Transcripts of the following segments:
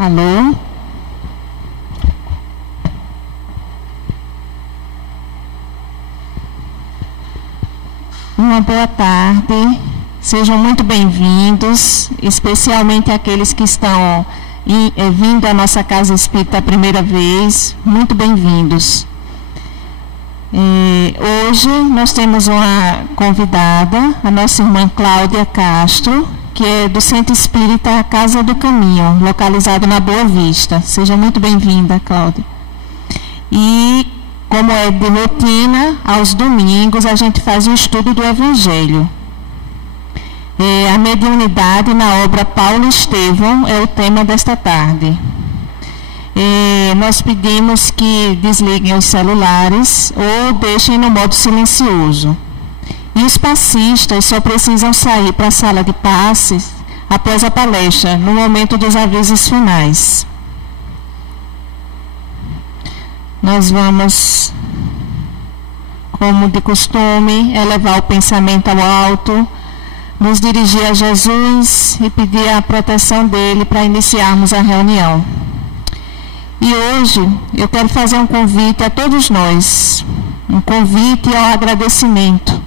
Alô? Uma boa tarde, sejam muito bem-vindos, especialmente aqueles que estão vindo à nossa Casa Espírita a primeira vez, muito bem-vindos. Hoje nós temos uma convidada, a nossa irmã Cláudia Castro, que é do Centro Espírita Casa do Caminho, localizado na Boa Vista. Seja muito bem-vinda, Cláudia. E, como é de rotina, aos domingos a gente faz um estudo do Evangelho. A mediunidade na obra Paulo Estevão é o tema desta tarde. Nós pedimos que desliguem os celulares ou deixem no modo silencioso. E os passistas só precisam sair para a sala de passes após a palestra, no momento dos avisos finais. Nós vamos, como de costume, elevar o pensamento ao alto, nos dirigir a Jesus e pedir a proteção dele para iniciarmos a reunião. E hoje eu quero fazer um convite a todos nós, um convite ao agradecimento.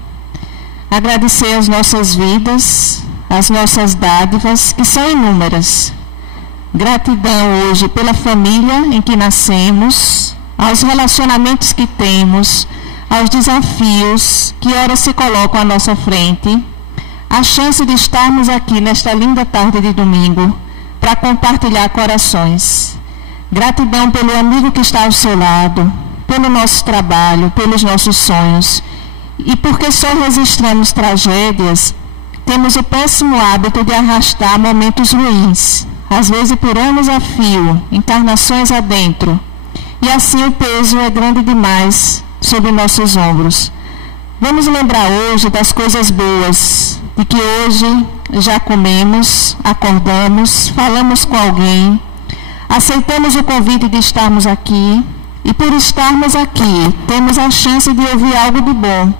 Agradecer as nossas vidas, as nossas dádivas, que são inúmeras. Gratidão hoje pela família em que nascemos, aos relacionamentos que temos, aos desafios que ora se colocam à nossa frente, a chance de estarmos aqui nesta linda tarde de domingo para compartilhar corações. Gratidão pelo amigo que está ao seu lado, pelo nosso trabalho, pelos nossos sonhos. E porque só registramos tragédias, temos o péssimo hábito de arrastar momentos ruins, às vezes por anos a fio, encarnações adentro. E assim o peso é grande demais sobre nossos ombros. Vamos lembrar hoje das coisas boas, de que hoje já comemos, acordamos, falamos com alguém, aceitamos o convite de estarmos aqui, e por estarmos aqui, temos a chance de ouvir algo de bom.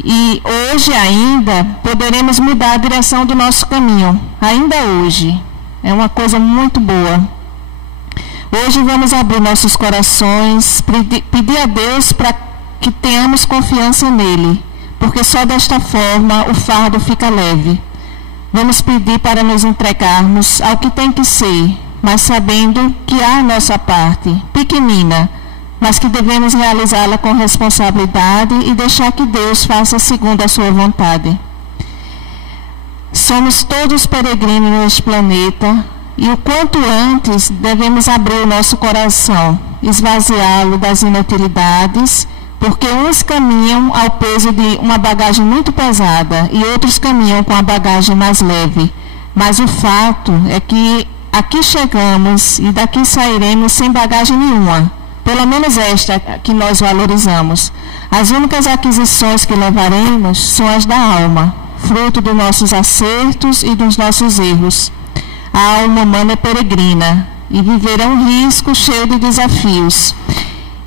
E hoje ainda poderemos mudar a direção do nosso caminho, ainda hoje. É uma coisa muito boa. Hoje vamos abrir nossos corações, pedir a Deus para que tenhamos confiança nele, porque só desta forma o fardo fica leve. Vamos pedir para nos entregarmos ao que tem que ser, mas sabendo que há a nossa parte, pequenina, mas que devemos realizá-la com responsabilidade e deixar que Deus faça segundo a sua vontade. Somos todos peregrinos neste planeta e o quanto antes devemos abrir o nosso coração, esvaziá-lo das inutilidades, porque uns caminham ao peso de uma bagagem muito pesada e outros caminham com a bagagem mais leve. Mas o fato é que aqui chegamos e daqui sairemos sem bagagem nenhuma, pelo menos esta que nós valorizamos. As únicas aquisições que levaremos são as da alma, fruto dos nossos acertos e dos nossos erros. A alma humana é peregrina e viverá um risco cheio de desafios.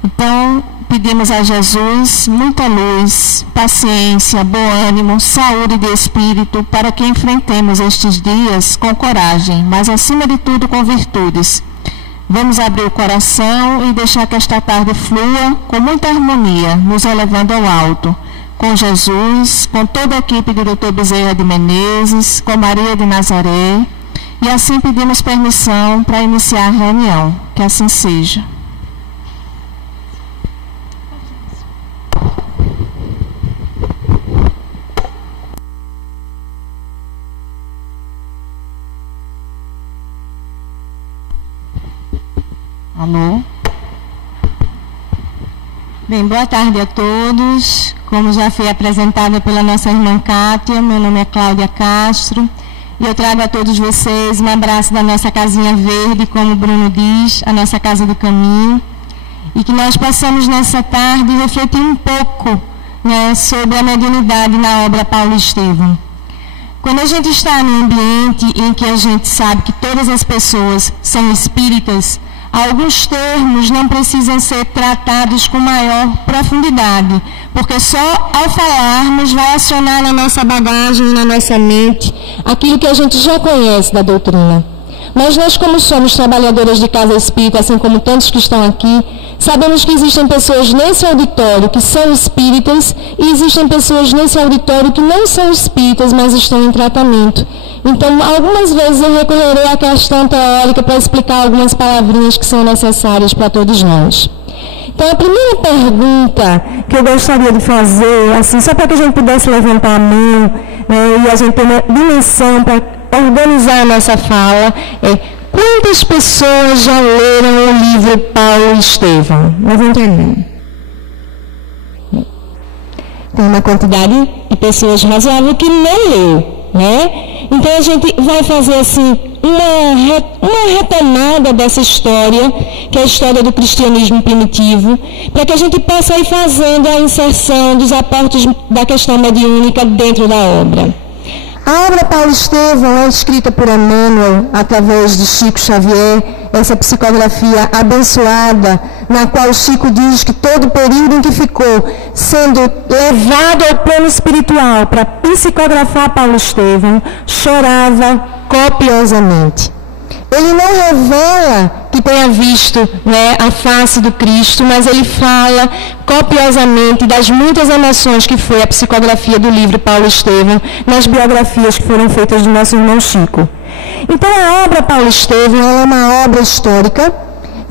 Então, pedimos a Jesus muita luz, paciência, bom ânimo, saúde de espírito, para que enfrentemos estes dias com coragem, mas acima de tudo com virtudes. Vamos abrir o coração e deixar que esta tarde flua com muita harmonia, nos elevando ao alto, com Jesus, com toda a equipe do Dr. Bezerra de Menezes, com Maria de Nazaré, e assim pedimos permissão para iniciar a reunião. Que assim seja. Alô? Bem, boa tarde a todos. Como já foi apresentada pela nossa irmã Kátia, meu nome é Cláudia Castro e eu trago a todos vocês um abraço da nossa casinha verde, como o Bruno diz, a nossa Casa do Caminho, e que nós possamos nessa tarde refletir um pouco, né, sobre a mediunidade na obra Paulo Estevão. Quando a gente está num ambiente em que a gente sabe que todas as pessoas são espíritas, alguns termos não precisam ser tratados com maior profundidade, porque só ao falarmos vai acionar na nossa bagagem, na nossa mente, aquilo que a gente já conhece da doutrina. Mas nós, como somos trabalhadoras de casa espírita, assim como tantos que estão aqui, sabemos que existem pessoas nesse auditório que são espíritas e existem pessoas nesse auditório que não são espíritas, mas estão em tratamento. Então, algumas vezes eu recorrerei à questão teórica para explicar algumas palavrinhas que são necessárias para todos nós. Então, a primeira pergunta que eu gostaria de fazer, assim, só para que a gente pudesse levantar a mão, né, e a gente ter uma dimensão para organizar a nossa fala, é: quantas pessoas já leram o livro Paulo e Estevão? Levante a mão. Tem uma quantidade de pessoas razoável que não leu, né? Então a gente vai fazer assim uma retomada dessa história, que é a história do cristianismo primitivo, para que a gente possa ir fazendo a inserção dos aportes da questão mediúnica dentro da obra. A obra Paulo e Estevão é escrita por Emmanuel através de Chico Xavier, essa psicografia abençoada, na qual Chico diz que todo o período em que ficou sendo levado ao plano espiritual para psicografar Paulo e Estevão, chorava copiosamente. Ele não revela que tenha visto, né, a face do Cristo, mas ele fala copiosamente das muitas emoções que foi a psicografia do livro Paulo e Estevão nas biografias que foram feitas do nosso irmão Chico. Então a obra Paulo e Estevão é uma obra histórica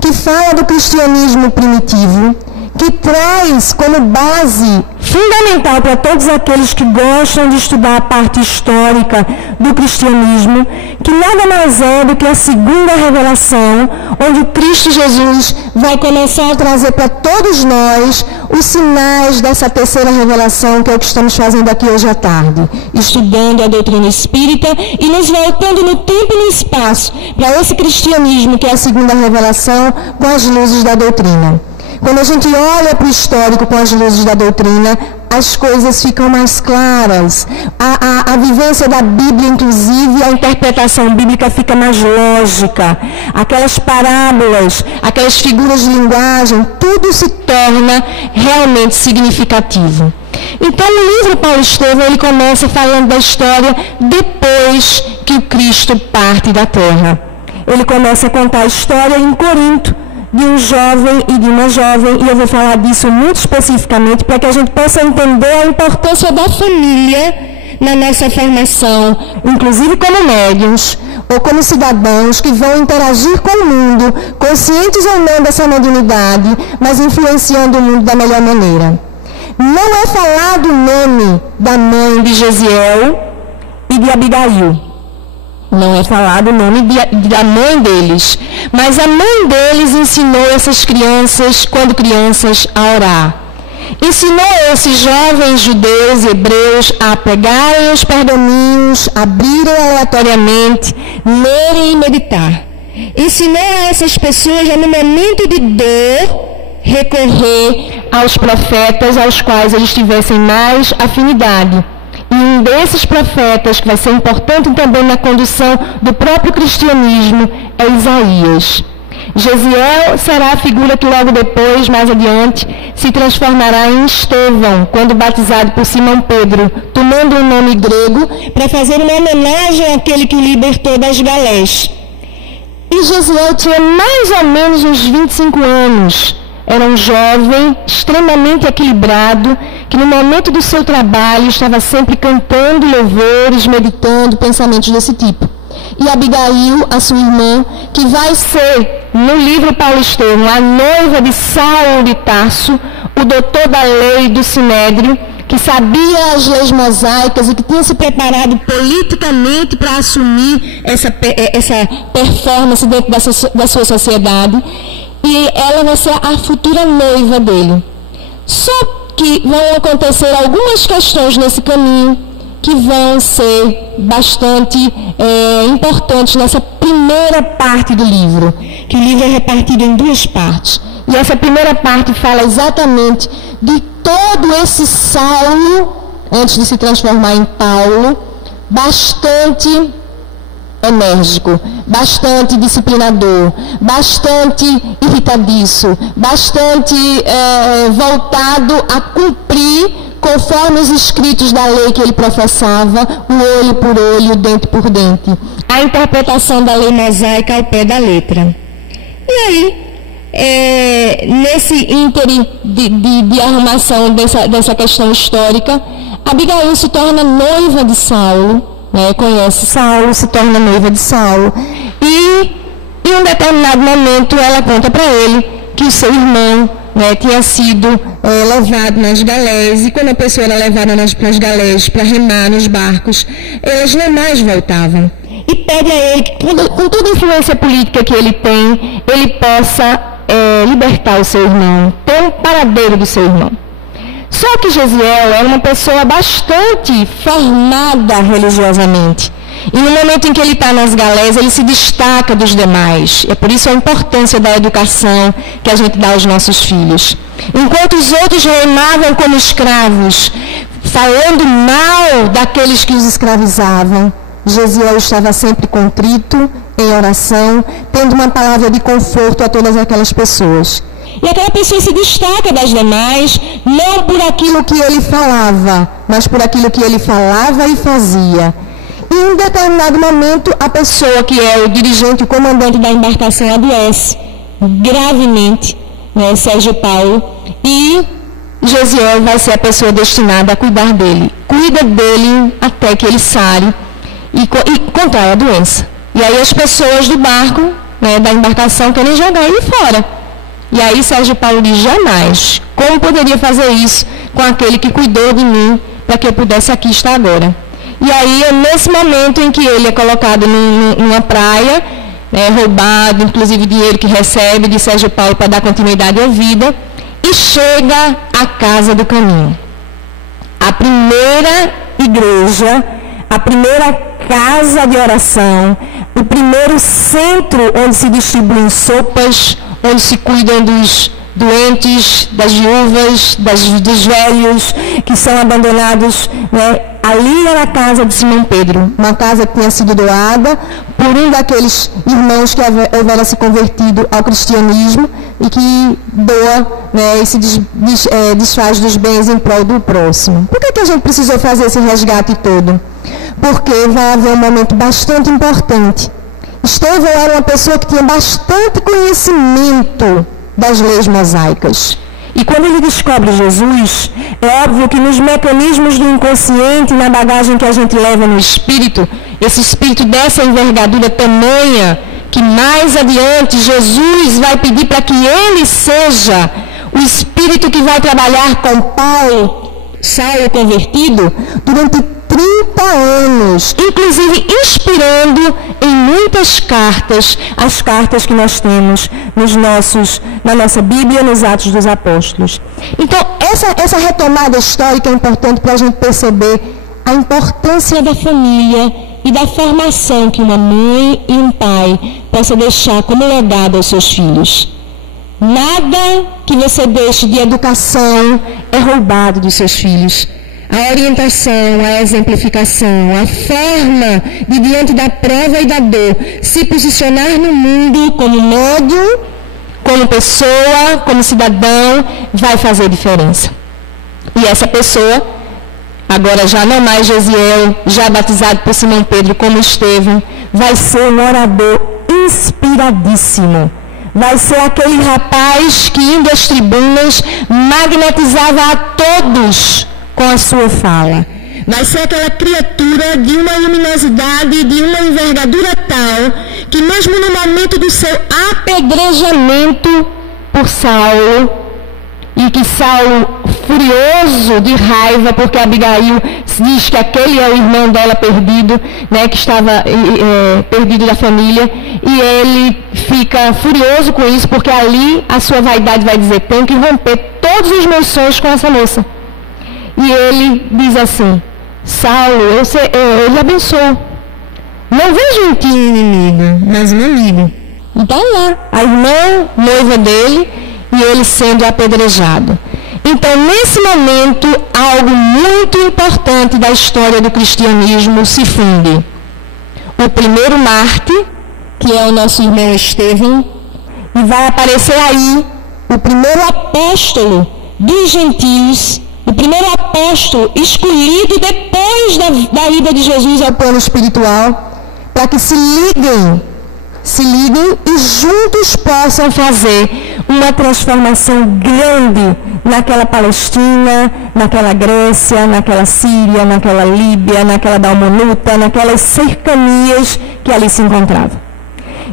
que fala do cristianismo primitivo, que traz como base fundamental para todos aqueles que gostam de estudar a parte histórica do cristianismo, que nada mais é do que a segunda revelação, onde Cristo Jesus vai começar a trazer para todos nós os sinais dessa terceira revelação, que é o que estamos fazendo aqui hoje à tarde, estudando a doutrina espírita e nos voltando no tempo e no espaço para esse cristianismo que é a segunda revelação com as luzes da doutrina. Quando a gente olha para o histórico com as luzes da doutrina, as coisas ficam mais claras. A vivência da Bíblia, inclusive, a interpretação bíblica fica mais lógica. Aquelas parábolas, aquelas figuras de linguagem, tudo se torna realmente significativo. Então, o livro Paulo e Estevão, ele começa falando da história depois que o Cristo parte da terra. Ele começa a contar a história em Corinto, de um jovem e de uma jovem, e eu vou falar disso muito especificamente para que a gente possa entender a importância da família na nossa formação, inclusive como médiuns ou como cidadãos que vão interagir com o mundo, conscientes ou não dessa mediunidade, mas influenciando o mundo da melhor maneira. Não é falado o nome da mãe de Gesiel e de Abigail. Não é falado o nome da mãe deles, mas a mãe deles ensinou essas crianças, quando crianças, a orar. Ensinou esses jovens judeus e hebreus a pegarem os pergaminhos, abrirem aleatoriamente, lerem e meditar. Ensinou a essas pessoas a, no momento de dor, recorrer aos profetas aos quais eles tivessem mais afinidade. E um desses profetas, que vai ser importante também na condução do próprio cristianismo, é Isaías. Gesiel será a figura que logo depois, mais adiante, se transformará em Estevão, quando batizado por Simão Pedro, tomando um nome grego para fazer uma homenagem àquele que o libertou das galés. E Gesiel tinha mais ou menos uns 25 anos. Era um jovem extremamente equilibrado, que no momento do seu trabalho estava sempre cantando louvores, meditando, pensamentos desse tipo. E Abigail, a sua irmã, que vai ser, no livro Paulo e Estevão, a noiva de Saulo de Tarso, o doutor da lei do Sinédrio, que sabia as leis mosaicas e que tinha se preparado politicamente para assumir essa performance dentro da sua sociedade. E ela vai ser a futura noiva dele. Só que vão acontecer algumas questões nesse caminho que vão ser bastante importantes nessa primeira parte do livro, que o livro é repartido em duas partes. E essa primeira parte fala exatamente de todo esse Saulo, antes de se transformar em Paulo, bastante enérgico, bastante disciplinador, bastante irritadiço, bastante voltado a cumprir conforme os escritos da lei que ele professava, o olho por olho, dente por dente. A interpretação da lei mosaica ao pé da letra. E aí, nesse ínterim de arrumação dessa questão histórica, Abigail se torna noiva de Saulo, né? Conhece Saulo, se torna noiva de Saulo, e em um determinado momento ela conta para ele que o seu irmão, né, tinha sido levado nas galés, e quando a pessoa era levada nas galés para remar nos barcos, elas não mais voltavam. E pede a ele que, com toda a influência política que ele tem, ele possa libertar o seu irmão, ter um paradeiro do seu irmão. Só que Gesiel era uma pessoa bastante formada religiosamente. E no momento em que ele está nas galés, ele se destaca dos demais. É por isso a importância da educação que a gente dá aos nossos filhos. Enquanto os outros remavam como escravos, falando mal daqueles que os escravizavam, Gesiel estava sempre contrito, em oração, tendo uma palavra de conforto a todas aquelas pessoas. E aquela pessoa se destaca das demais, não por aquilo que ele falava, mas por aquilo que ele falava e fazia. E em um determinado momento, a pessoa que é o dirigente, o comandante da embarcação, adoece gravemente, né, Sérgio Paulo, e Gesiel vai ser a pessoa destinada a cuidar dele. Cuida dele até que ele sare e contrai a doença. E aí as pessoas do barco, né, da embarcação, querem jogar ele fora. E aí Sérgio Paulo diz: jamais, como poderia fazer isso com aquele que cuidou de mim para que eu pudesse aqui estar agora? E aí é nesse momento em que ele é colocado numa praia, né, roubado, inclusive dinheiro que recebe de Sérgio Paulo para dar continuidade à vida, e chega à Casa do Caminho. A primeira igreja, a primeira casa de oração, o primeiro centro onde se distribuem sopas, onde se cuidam dos doentes, das viúvas, dos velhos que são abandonados, né? Ali era a casa de Simão Pedro, uma casa que tinha sido doada por um daqueles irmãos que houvera se convertido ao cristianismo e que doa, né, e se desfaz dos bens em prol do próximo. Por que a gente precisou fazer esse resgate todo? Porque vai haver um momento bastante importante. Estevão era uma pessoa que tinha bastante conhecimento das leis mosaicas. E quando ele descobre Jesus, é óbvio que nos mecanismos do inconsciente, na bagagem que a gente leva no espírito, esse espírito dessa envergadura tamanha, que mais adiante Jesus vai pedir para que ele seja o espírito que vai trabalhar com Saulo convertido durante 30 anos, inclusive inspirando em muitas cartas, as cartas que nós temos na nossa Bíblia, nos Atos dos Apóstolos. Então, essa retomada histórica é importante para a gente perceber a importância da família e da formação que uma mãe e um pai possam deixar como legado aos seus filhos. Nada que você deixe de educação é roubado dos seus filhos. A orientação, a exemplificação, a forma de, diante da prova e da dor, se posicionar no mundo como médium, como pessoa, como cidadão, vai fazer diferença. E essa pessoa, agora já não mais Gesiel, já batizado por Simão Pedro como Estevão, vai ser um orador inspiradíssimo. Vai ser aquele rapaz que, indo às tribunas, magnetizava a todos com a sua fala. Vai ser aquela criatura de uma luminosidade, de uma envergadura tal, que mesmo no momento do seu apedrejamento por Saulo, e que Saulo, furioso de raiva, porque Abigail diz que aquele é o irmão dela perdido, né, que estava perdido da família, e ele fica furioso com isso, porque ali a sua vaidade vai dizer: tenho que romper todos os meus sonhos com essa moça. E ele diz assim: Saulo, eu lhe abençoo. Não vejo em ti inimigo, mas um amigo. Então lá, a irmã noiva dele e ele sendo apedrejado. Então, nesse momento, algo muito importante da história do cristianismo se funde. O primeiro mártir, que é o nosso irmão Estevão, e vai aparecer aí o primeiro apóstolo dos gentios, o primeiro apóstolo escolhido depois da ida de Jesus ao plano espiritual, para que se liguem e juntos possam fazer uma transformação grande naquela Palestina, naquela Grécia, naquela Síria, naquela Líbia, naquela Dalmanuta, naquelas cercanias que ali se encontravam.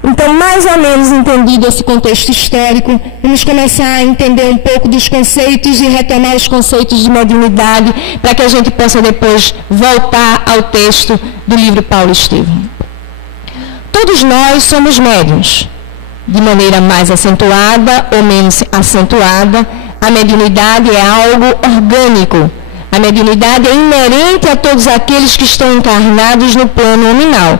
Então, mais ou menos entendido esse contexto histórico, vamos começar a entender um pouco dos conceitos e retomar os conceitos de mediunidade, para que a gente possa depois voltar ao texto do livro Paulo Estevão. Todos nós somos médiuns, de maneira mais acentuada ou menos acentuada. A mediunidade é algo orgânico. A mediunidade é inerente a todos aqueles que estão encarnados no plano nominal.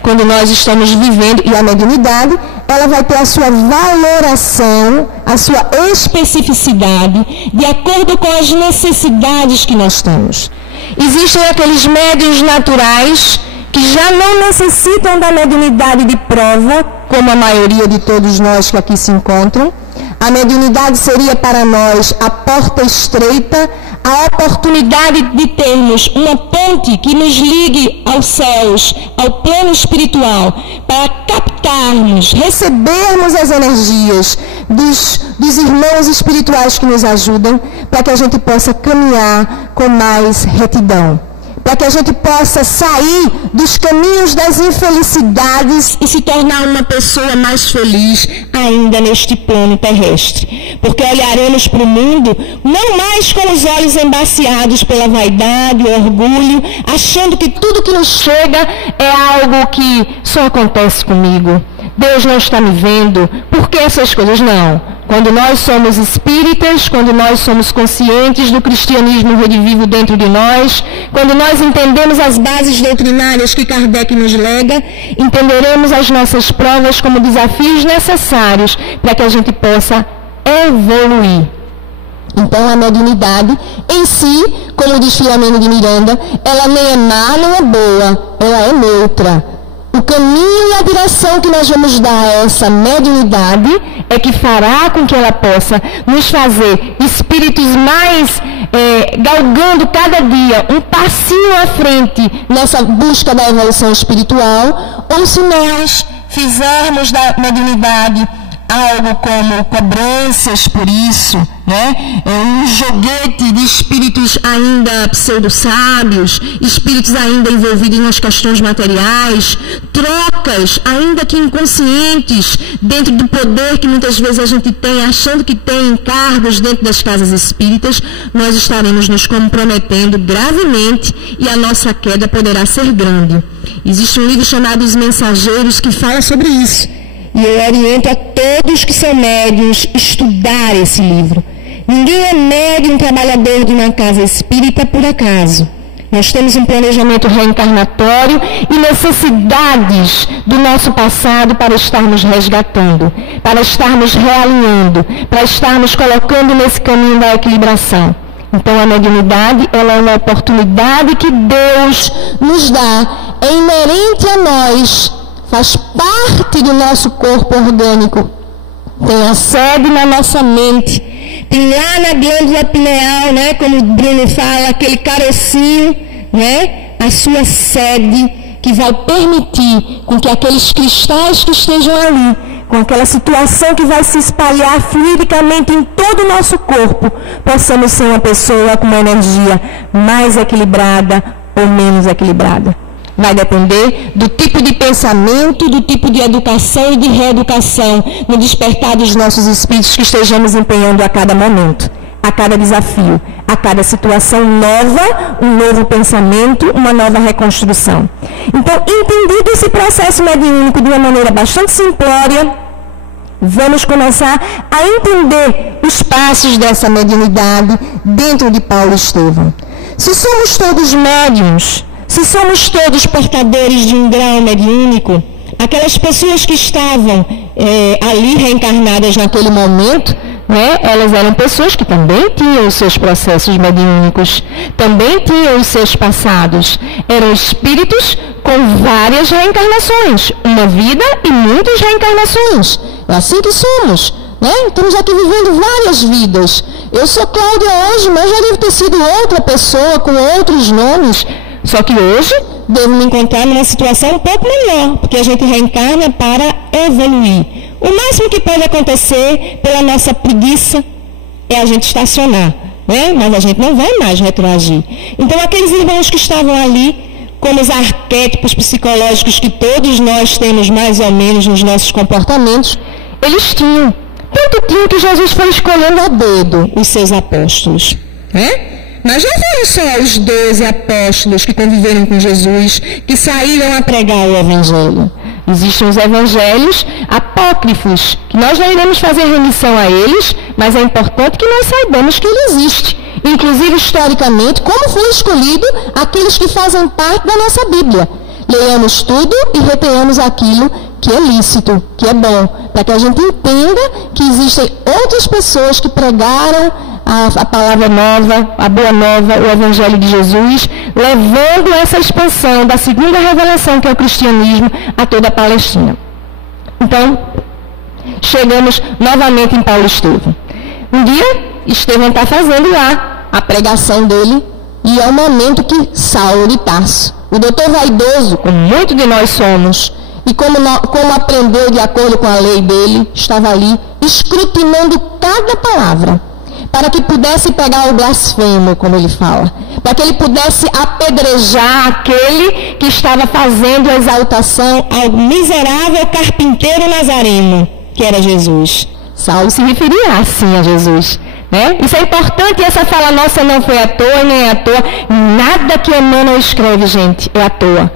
Quando nós estamos vivendo, e a mediunidade, ela vai ter a sua valoração, a sua especificidade, de acordo com as necessidades que nós temos. Existem aqueles médiuns naturais que já não necessitam da mediunidade de prova, como a maioria de todos nós que aqui se encontram. A mediunidade seria para nós a porta estreita, a oportunidade de termos uma ponte que nos ligue aos céus, ao plano espiritual, para captarmos, recebermos as energias dos irmãos espirituais que nos ajudam, para que a gente possa caminhar com mais retidão, para que a gente possa sair dos caminhos das infelicidades e se tornar uma pessoa mais feliz ainda neste plano terrestre. Porque olharemos para o mundo não mais com os olhos embaciados pela vaidade, o orgulho, achando que tudo que nos chega é algo que só acontece comigo. Deus não está me vendo. Por que essas coisas? Não. Quando nós somos espíritas, quando nós somos conscientes do cristianismo redivivo dentro de nós, quando nós entendemos as bases doutrinárias que Kardec nos lega, entenderemos as nossas provas como desafios necessários para que a gente possa evoluir. Então, a mediunidade em si, como diz Filomeno de Miranda, ela nem é má, nem é boa, ela é neutra. O caminho e a direção que nós vamos dar a essa mediunidade é que fará com que ela possa nos fazer espíritos mais galgando cada dia um passinho à frente nessa busca da evolução espiritual, ou se nós fizermos da mediunidade algo como cobranças por isso, um joguete de espíritos ainda pseudo-sábios, espíritos ainda envolvidos nas questões materiais, trocas, ainda que inconscientes, dentro do poder que muitas vezes a gente tem, achando que tem encargos dentro das casas espíritas, nós estaremos nos comprometendo gravemente e a nossa queda poderá ser grande. Existe um livro chamado Os Mensageiros que fala sobre isso. E eu oriento a todos que são médiuns estudar esse livro. Ninguém é médium trabalhador de uma casa espírita por acaso. Nós temos um planejamento reencarnatório e necessidades do nosso passado para estarmos resgatando, para estarmos realinhando, para estarmos colocando nesse caminho da equilibração. Então, a mediunidade, ela é uma oportunidade que Deus nos dá, é inerente a nós, faz parte do nosso corpo orgânico, tem a sede na nossa mente, tem lá na glândula pineal, como o Bruno fala, aquele carocinho, a sua sede, que vai permitir com que aqueles cristais que estejam ali, com aquela situação que vai se espalhar fluidicamente em todo o nosso corpo, possamos ser uma pessoa com uma energia mais equilibrada ou menos equilibrada. Vai depender do tipo de pensamento, do tipo de educação e de reeducação no despertar dos nossos espíritos que estejamos empenhando a cada momento, a cada desafio, a cada situação nova, um novo pensamento, uma nova reconstrução. Então, entendido esse processo mediúnico de uma maneira bastante simplória, vamos começar a entender os passos dessa mediunidade dentro de Paulo Estevão. Se somos todos médiuns, se somos todos portadores de um grau mediúnico, aquelas pessoas que estavam ali reencarnadas naquele momento, elas eram pessoas que também tinham os seus processos mediúnicos, também tinham os seus passados. Eram espíritos com várias reencarnações, uma vida e muitas reencarnações. É assim que somos. Estamos aqui vivendo várias vidas. Eu sou Cláudia hoje, mas já devo ter sido outra pessoa com outros nomes. Só que hoje devo me encontrar numa situação um pouco melhor, porque a gente reencarna para evoluir. O máximo que pode acontecer pela nossa preguiça é a gente estacionar, né? Mas a gente não vai mais retroagir. Então, aqueles irmãos que estavam ali, como os arquétipos psicológicos que todos nós temos mais ou menos nos nossos comportamentos, eles tinham. Tanto tinham que Jesus foi escolhendo a dedo os seus apóstolos, né? Mas não foram só os 12 apóstolos que conviveram com Jesus, que saíram a pregar o Evangelho. Existem os evangelhos apócrifos, que nós não iremos fazer remissão a eles, mas é importante que nós saibamos que ele existe. Inclusive, historicamente, como foi escolhido aqueles que fazem parte da nossa Bíblia. Leiamos tudo e retenhamos aquilo que é lícito, que é bom, para que a gente entenda que existem outras pessoas que pregaram a palavra nova, a boa nova, o Evangelho de Jesus, levando essa expansão da segunda revelação, que é o cristianismo, a toda a Palestina. Então, chegamos novamente em Paulo Estevão. Um dia, Estevão está fazendo lá a pregação dele, e é o momento que Saulo de Tarso, o doutor vaidoso, como muitos de nós somos, e como aprendeu de acordo com a lei dele, estava ali escrutinando cada palavra, para que pudesse pegar o blasfemo, como ele fala, para que ele pudesse apedrejar aquele que estava fazendo a exaltação ao miserável carpinteiro nazareno, que era Jesus. Saulo se referia assim a Jesus, né? Isso é importante, e essa fala nossa não foi à toa, nem é à toa. Nada que Emmanuel escreve, gente, é à toa.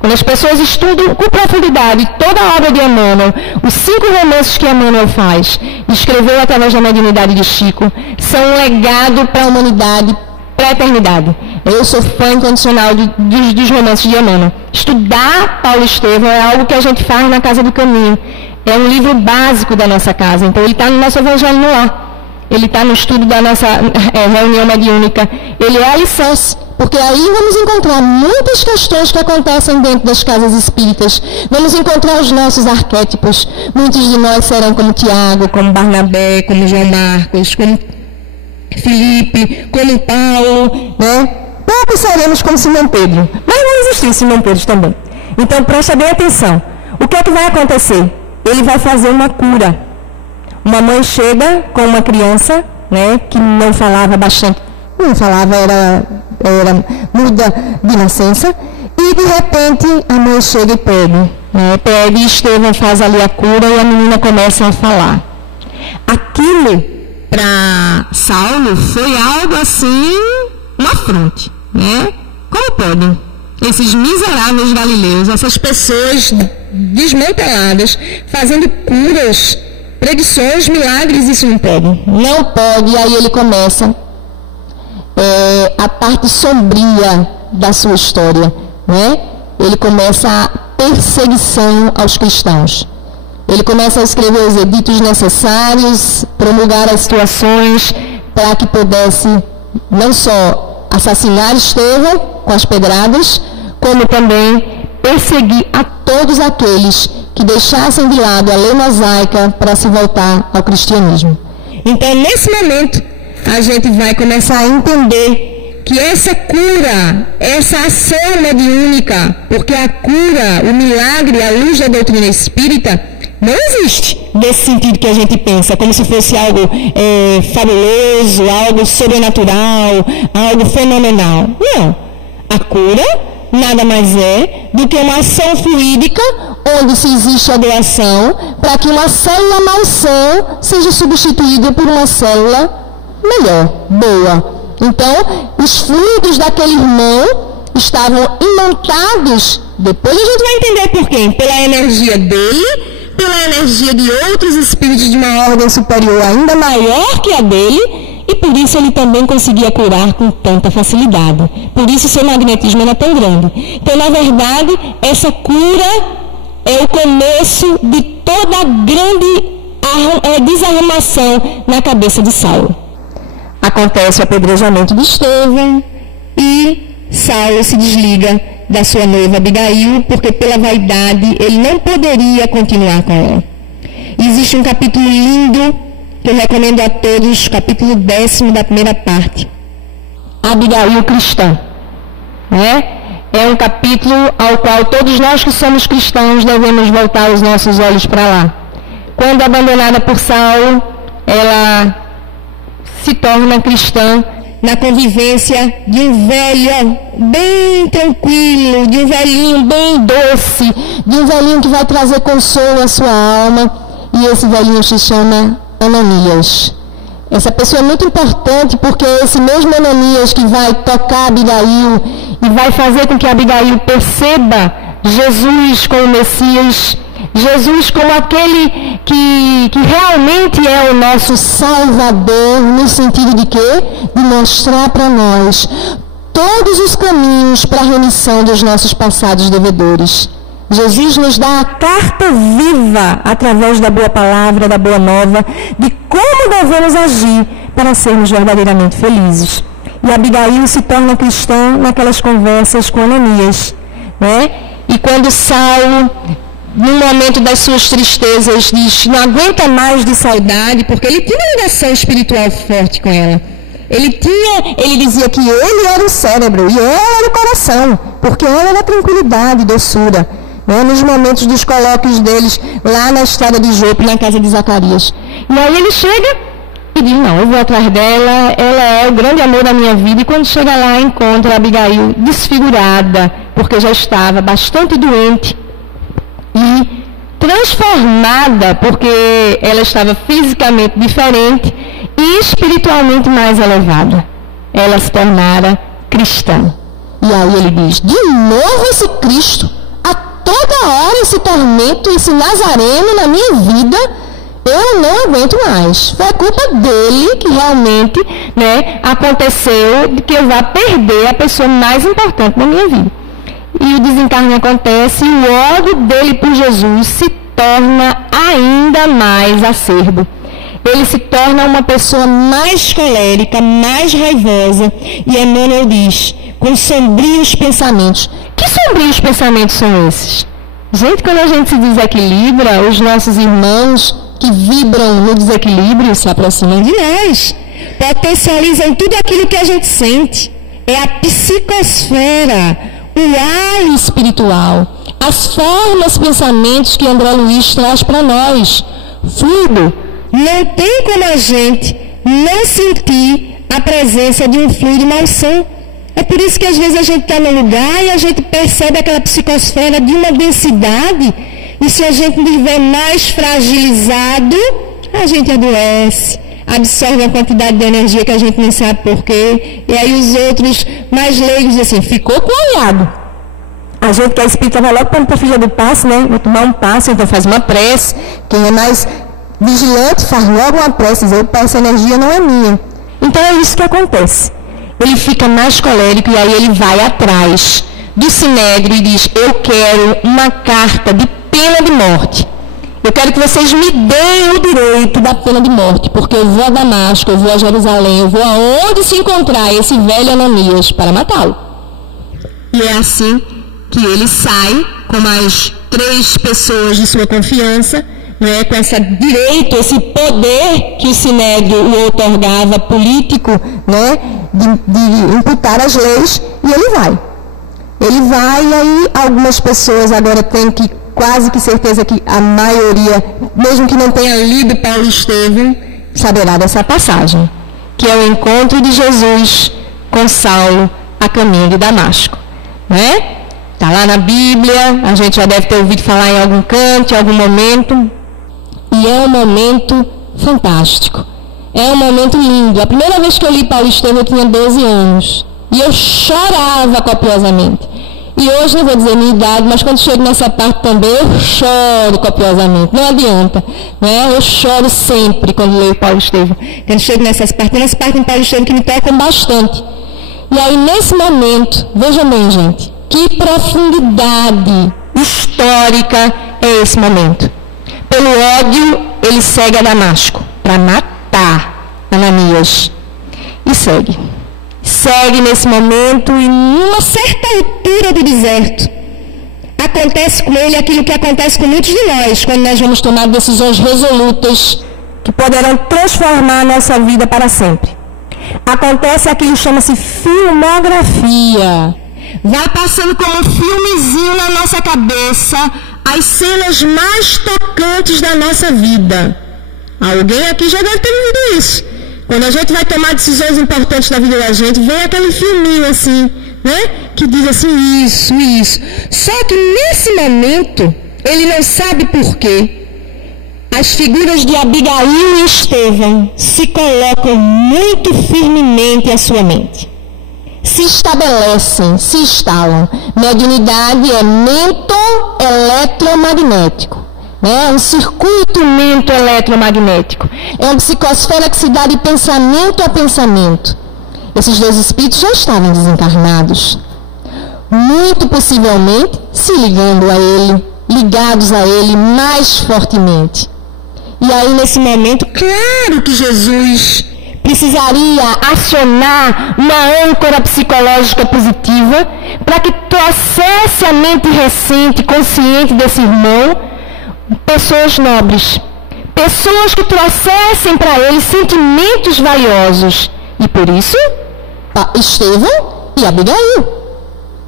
Quando as pessoas estudam com profundidade toda a obra de Emmanuel, os 5 romances que Emmanuel faz, escreveu através da mediunidade de Chico, são um legado para a humanidade, para a eternidade. Eu sou fã incondicional dos romances de Emmanuel. Estudar Paulo Estevão é algo que a gente faz na Casa do Caminho. É um livro básico da nossa casa. Então, ele está no nosso Evangelho no Lar. Ele está no estudo da nossa reunião mediúnica. Ele é alicerce. Porque aí vamos encontrar muitas questões que acontecem dentro das casas espíritas. Vamos encontrar os nossos arquétipos. Muitos de nós serão como Tiago, como Barnabé, como João Marcos, como Felipe, como Paulo, né? Poucos seremos como Simão Pedro. Mas vão existir Simão Pedro também. Então, presta bem atenção. O que é que vai acontecer? Ele vai fazer uma cura. Uma mãe chega com uma criança, né, que não falava bastante, não falava, era muda de nascença, e de repente a mãe chega e pede, e Estevão faz ali a cura e a menina começa a falar. Aquilo para Saulo foi algo assim, um afronte, né? Como podem esses miseráveis galileus, essas pessoas desmanteladas, fazendo curas, predições, milagres, isso não pode. Não pode, e aí ele começa a parte sombria da sua história, né? Ele começa a perseguição aos cristãos. Ele começa a escrever os editos necessários, promulgar as situações para que pudesse não só assassinar Estevão com as pedradas, como também perseguir a todos aqueles que deixassem de lado a lei mosaica para se voltar ao cristianismo. Então, nesse momento, a gente vai começar a entender que essa cura, essa ação mediúnica, porque a cura, o milagre, a luz da doutrina espírita, não existe desse sentido que a gente pensa, como se fosse algo fabuloso, algo sobrenatural, algo fenomenal. Não. A cura nada mais é do que uma ação fluídica, onde se existe a doação, para que uma célula malsã seja substituída por uma célula melhor, boa. Então, os fluidos daquele irmão estavam imantados. Depois a gente vai entender por quê. Pela energia dele, pela energia de outros espíritos de uma ordem superior ainda maior que a dele, e por isso ele também conseguia curar com tanta facilidade. Por isso seu magnetismo era tão grande. Então, na verdade, essa cura é o começo de toda a grande desarrumação na cabeça de Saulo. Acontece o apedrejamento de Estevão e Saulo se desliga da sua noiva Abigail, porque pela vaidade ele não poderia continuar com ela. Existe um capítulo lindo que eu recomendo a todos, capítulo 10 da primeira parte. Abigail cristã. É um capítulo ao qual todos nós que somos cristãos devemos voltar os nossos olhos para lá. Quando abandonada por Saulo, ela se torna cristã na convivência de um velho bem tranquilo, de um velhinho bem doce, de um velhinho que vai trazer consolo à sua alma, e esse velhinho se chama Ananias. Essa pessoa é muito importante porque é esse mesmo Ananias que vai tocar Abigail e vai fazer com que Abigail perceba Jesus como Messias, Jesus como aquele que realmente é o nosso Salvador, no sentido de quê? De mostrar para nós todos os caminhos para a remissão dos nossos passados devedores. Jesus nos dá a carta viva, através da boa palavra, da boa nova, de como devemos agir para sermos verdadeiramente felizes. E Abigail se torna cristã naquelas conversas com Ananias, E quando Saulo, no momento das suas tristezas, diz, não aguenta mais de saudade, porque ele tinha uma ligação espiritual forte com ela. Ele dizia que ele era o cérebro e ela era o coração, porque ela era tranquilidade e doçura. Nos momentos dos colóquios deles, lá na estrada de Jope, na casa de Zacarias. E aí ele chega e diz, não, eu vou atrás dela, ela é o grande amor da minha vida. E quando chega lá, encontra Abigail desfigurada, porque já estava bastante doente e transformada, porque ela estava fisicamente diferente e espiritualmente mais elevada. Ela se tornara cristã. E aí ele diz, de novo esse Cristo? Toda hora esse tormento, esse nazareno na minha vida, eu não aguento mais. Foi a culpa dele que realmente aconteceu, de que eu vá perder a pessoa mais importante na minha vida. E o desencarne acontece e o ódio dele por Jesus se torna ainda mais acerbo. Ele se torna uma pessoa mais colérica, mais raivosa. E Emmanuel diz, com sombrios pensamentos. Que sombrios pensamentos são esses? Gente, quando a gente se desequilibra, os nossos irmãos que vibram no desequilíbrio se aproximam de nós. Potencializam tudo aquilo que a gente sente. É a psicosfera, o ar espiritual, as formas, pensamentos que André Luiz traz para nós. Fluido. Não tem como a gente não sentir a presença de um fluido malsão. É por isso que às vezes a gente está num lugar e a gente percebe aquela psicosfera de uma densidade, e se a gente não estiver mais fragilizado, a gente adoece, absorve uma quantidade de energia que a gente nem sabe porquê, e aí os outros mais leigos dizem assim, ficou coalhado. A gente que é espírita vai logo para a fila do passe, vou tomar um passe, então faz uma prece. Quem é mais vigilante faz logo uma prece, diz, opa, essa energia não é minha. Então é isso que acontece. Ele fica mais colérico e aí ele vai atrás do Sinédrio e diz, eu quero uma carta de pena de morte. Eu quero que vocês me deem o direito da pena de morte, porque eu vou a Damasco, eu vou a Jerusalém, eu vou aonde se encontrar esse velho Ananias para matá-lo. E é assim que ele sai com mais 3 pessoas de sua confiança, com esse direito, esse poder que o Sinédrio o otorgava político, de imputar as leis, e ele vai. Ele vai, e aí algumas pessoas agora têm que, quase que certeza que a maioria, mesmo que não tenha lido Paulo Estevam, saberá dessa passagem, que é o encontro de Jesus com Saulo a caminho de Damasco. Está lá na Bíblia, a gente já deve ter ouvido falar em algum canto, em algum momento. E é um momento fantástico. É um momento lindo. A primeira vez que eu li Paulo Estevam eu tinha 12 anos. E eu chorava copiosamente. E hoje não vou dizer minha idade, mas quando chego nessa parte também eu choro copiosamente. Não adianta. Eu choro sempre quando leio Paulo Estevam. Quando chego nessas partes, tem umas partes em Paulo Estevam que me tocam bastante. E aí nesse momento, vejam bem, gente, que profundidade histórica é esse momento. Pelo ódio, ele segue a Damasco para matar Ananias. E segue. Segue nesse momento e numa certa altura do deserto. Acontece com ele aquilo que acontece com muitos de nós, quando nós vamos tomar decisões resolutas que poderão transformar a nossa vida para sempre. Acontece aquilo que chama-se filmografia. Vai passando como um filmezinho na nossa cabeça as cenas mais tocantes da nossa vida. Alguém aqui já deve ter vivido isso. Quando a gente vai tomar decisões importantes na vida da gente, vem aquele filminho assim, né? Que diz assim, isso. Só que nesse momento, ele não sabe por quê. As figuras de Abigail e Estevão se colocam muito firmemente à sua mente. Se estabelecem, se instalam. Mediunidade é mento eletromagnético. É um circuito mento-eletromagnético. É uma psicosfera que se dá de pensamento a pensamento. Esses dois espíritos já estavam desencarnados. Muito possivelmente se ligando a ele, ligados a ele mais fortemente. E aí, nesse momento, claro que Jesus precisaria acionar uma âncora psicológica positiva para que trouxesse à mente recente, consciente desse irmão, pessoas nobres, pessoas que trouxessem para ele sentimentos valiosos. E por isso, Estevão e Abigail.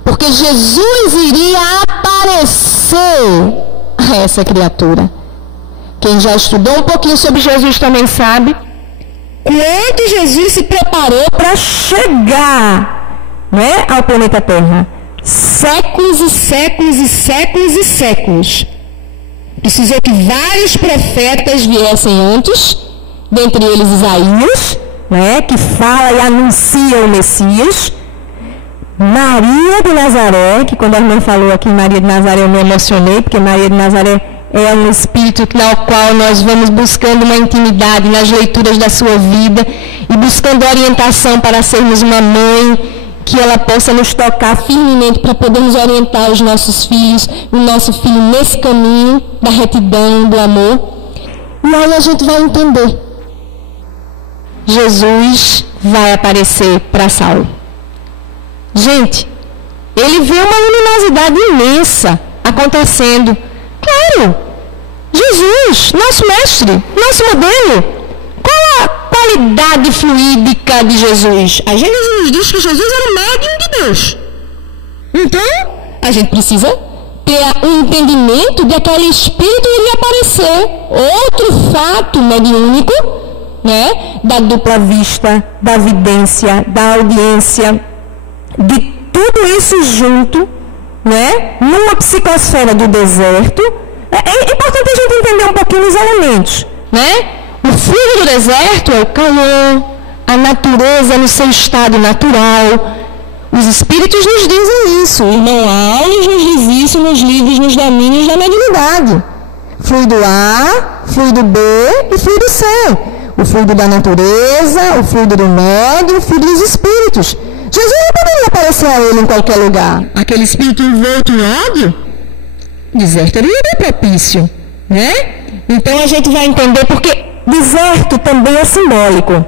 Porque Jesus iria aparecer a essa criatura. Quem já estudou um pouquinho sobre Jesus também sabe quanto Jesus se preparou para chegar, né, ao planeta Terra. Séculos e séculos e séculos e séculos. Precisou que vários profetas viessem antes, dentre eles Isaías, né, que fala e anuncia o Messias. Maria de Nazaré, que quando a irmã falou aqui Maria de Nazaré eu me emocionei, porque Maria de Nazaré é um espírito no qual nós vamos buscando uma intimidade nas leituras da sua vida e buscando orientação para sermos uma mãe, que ela possa nos tocar firmemente para podermos orientar os nossos filhos, o nosso filho nesse caminho da retidão, do amor. E aí a gente vai entender. Jesus vai aparecer para Saulo. Gente, ele vê uma luminosidade imensa acontecendo. Claro, Jesus, nosso mestre, nosso modelo. Qual a qualidade fluídica de Jesus? A Gênesis nos diz que Jesus era o médium de Deus. Então, a gente precisa ter um entendimento de que aquele espírito iria aparecer. Outro fato mediúnico, né, da dupla vista, da vidência, da audiência, de tudo isso junto, né, numa psicosfera do deserto. É importante a gente entender um pouquinho os elementos, né? O fluido do deserto é o calor, a natureza no seu estado natural. Os espíritos nos dizem isso. O irmão Aulis nos diz isso nos livros, nos domínios da mediunidade. Fluido A, fluido B e fluido C. O fluido da natureza, o fluido do médium, o fluido dos espíritos. Jesus não poderia aparecer a ele em qualquer lugar. Aquele espírito envolto em ódio, deserto ele não é propício, né? Então a gente vai entender porque deserto também é simbólico.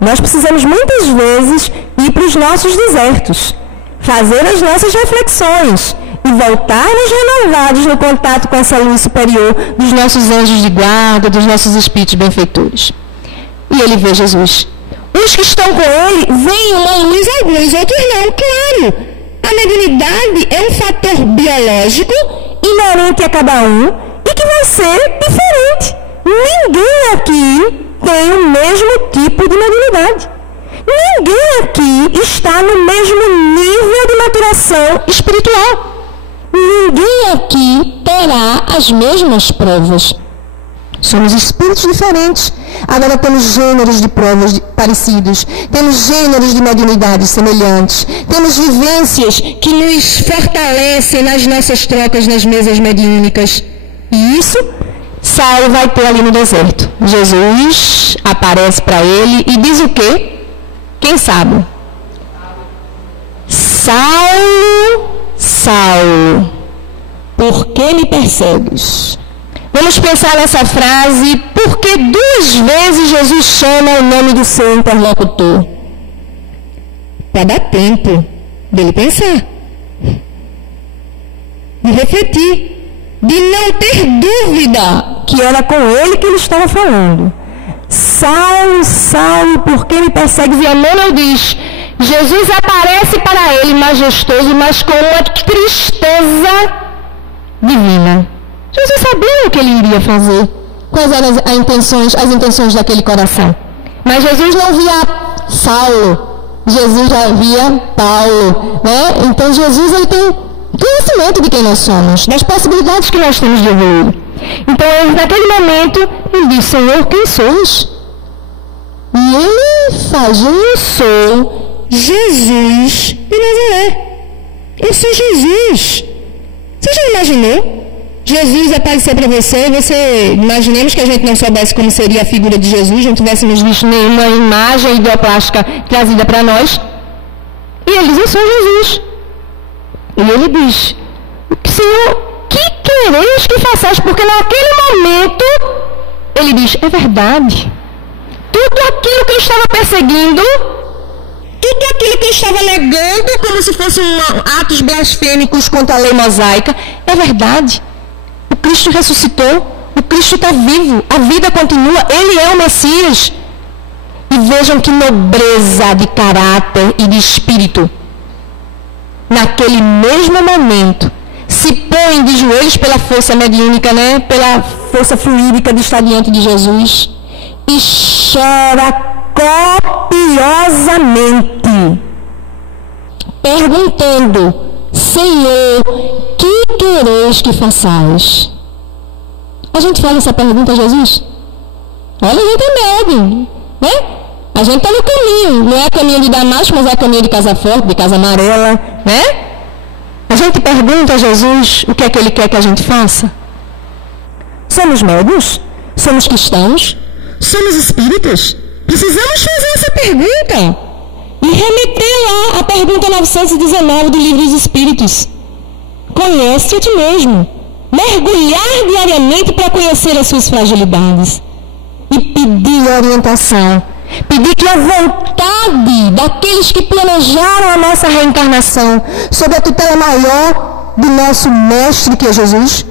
Nós precisamos muitas vezes ir para os nossos desertos, fazer as nossas reflexões e voltarmos renovados no contato com essa luz superior dos nossos anjos de guarda, dos nossos espíritos benfeitores. E ele vê Jesus. Os que estão com ele veem uma luz, alguns, outros não, claro. A mediunidade é um fator biológico inerente a cada um e que vai ser diferente. Ninguém aqui tem o mesmo tipo de mediunidade. Ninguém aqui está no mesmo nível de maturação espiritual. Ninguém aqui terá as mesmas provas. Somos espíritos diferentes. Agora temos gêneros de provas parecidos. Temos gêneros de mediunidades semelhantes. Temos vivências que nos fortalecem nas nossas trocas nas mesas mediúnicas. E isso Saulo vai ter ali no deserto. Jesus aparece para ele e diz o quê? Quem sabe? Saulo, Saulo, por que me persegues? Vamos pensar nessa frase, porque 2 vezes Jesus chama o nome do seu interlocutor. Para dar tempo dele pensar, de refletir, de não ter dúvida que era com ele que ele estava falando. Saulo, Saulo, por que me persegues? E Emmanuel diz, Jesus aparece para ele majestoso, mas com uma tristeza divina. Jesus sabia o que ele iria fazer, quais eram as intenções daquele coração. Mas Jesus não via Saulo, Jesus já via Paulo, né? Então Jesus ele tem conhecimento de quem nós somos, das possibilidades que nós temos de evoluir. Então naquele momento ele diz, Senhor, quem sois? E ele faz, eu sou Jesus de Nazaré. Eu sou Jesus. Você já imaginou? Jesus aparecer para você, imaginemos que a gente não soubesse como seria a figura de Jesus, não tivéssemos visto nenhuma imagem ideoplástica trazida para nós. E ele diz, eu sou Jesus. E ele diz, Senhor, que quereis que façais? Porque naquele momento, ele diz, é verdade. Tudo aquilo que eu estava perseguindo, tudo aquilo que eu estava negando, como se fossem atos blasfêmicos contra a lei mosaica, é verdade. O Cristo ressuscitou, o Cristo está vivo, a vida continua, Ele é o Messias. E vejam que nobreza de caráter e de espírito. Naquele mesmo momento, se põe de joelhos pela força mediúnica, né? Pela força fluídica de estar diante de Jesus, e chora copiosamente, perguntando, Senhor, que quereis que façais? A gente faz essa pergunta a Jesus? Olha, a gente tem medo, né? A gente está no caminho, não é caminho de Damasco, mas é caminho de Casa Forte, de Casa Amarela, né? A gente pergunta a Jesus o que é que Ele quer que a gente faça. Somos médiuns? Somos cristãos? Somos espíritas? Precisamos fazer essa pergunta. E remeter lá a pergunta 919 do Livro dos Espíritos. Conhece a ti mesmo. Mergulhar diariamente para conhecer as suas fragilidades. E pedir orientação. Pedir que a vontade daqueles que planejaram a nossa reencarnação, sob a tutela maior do nosso Mestre, que é Jesus,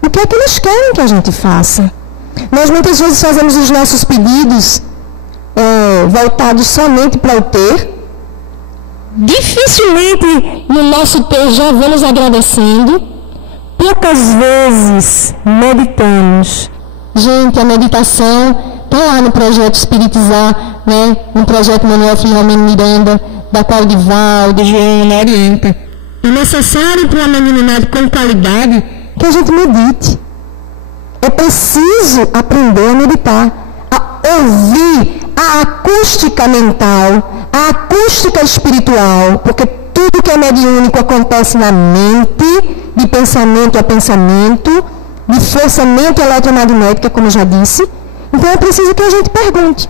o que é que eles querem que a gente faça? Nós muitas vezes fazemos os nossos pedidos voltados somente para o ter. Dificilmente no nosso ter já vamos agradecendo. Poucas vezes meditamos. Gente, a meditação está lá no projeto Espiritizar, né? No projeto Manuel Filomeno Miranda, da qual Divaldo, Joana orienta. É necessário para uma meninidade com qualidade que a gente medite. É preciso aprender a meditar, a ouvir a acústica mental, a acústica espiritual, porque tudo que é mediúnico acontece na mente, de pensamento a pensamento, de forçamento eletromagnética, como eu já disse. Então é preciso que a gente pergunte.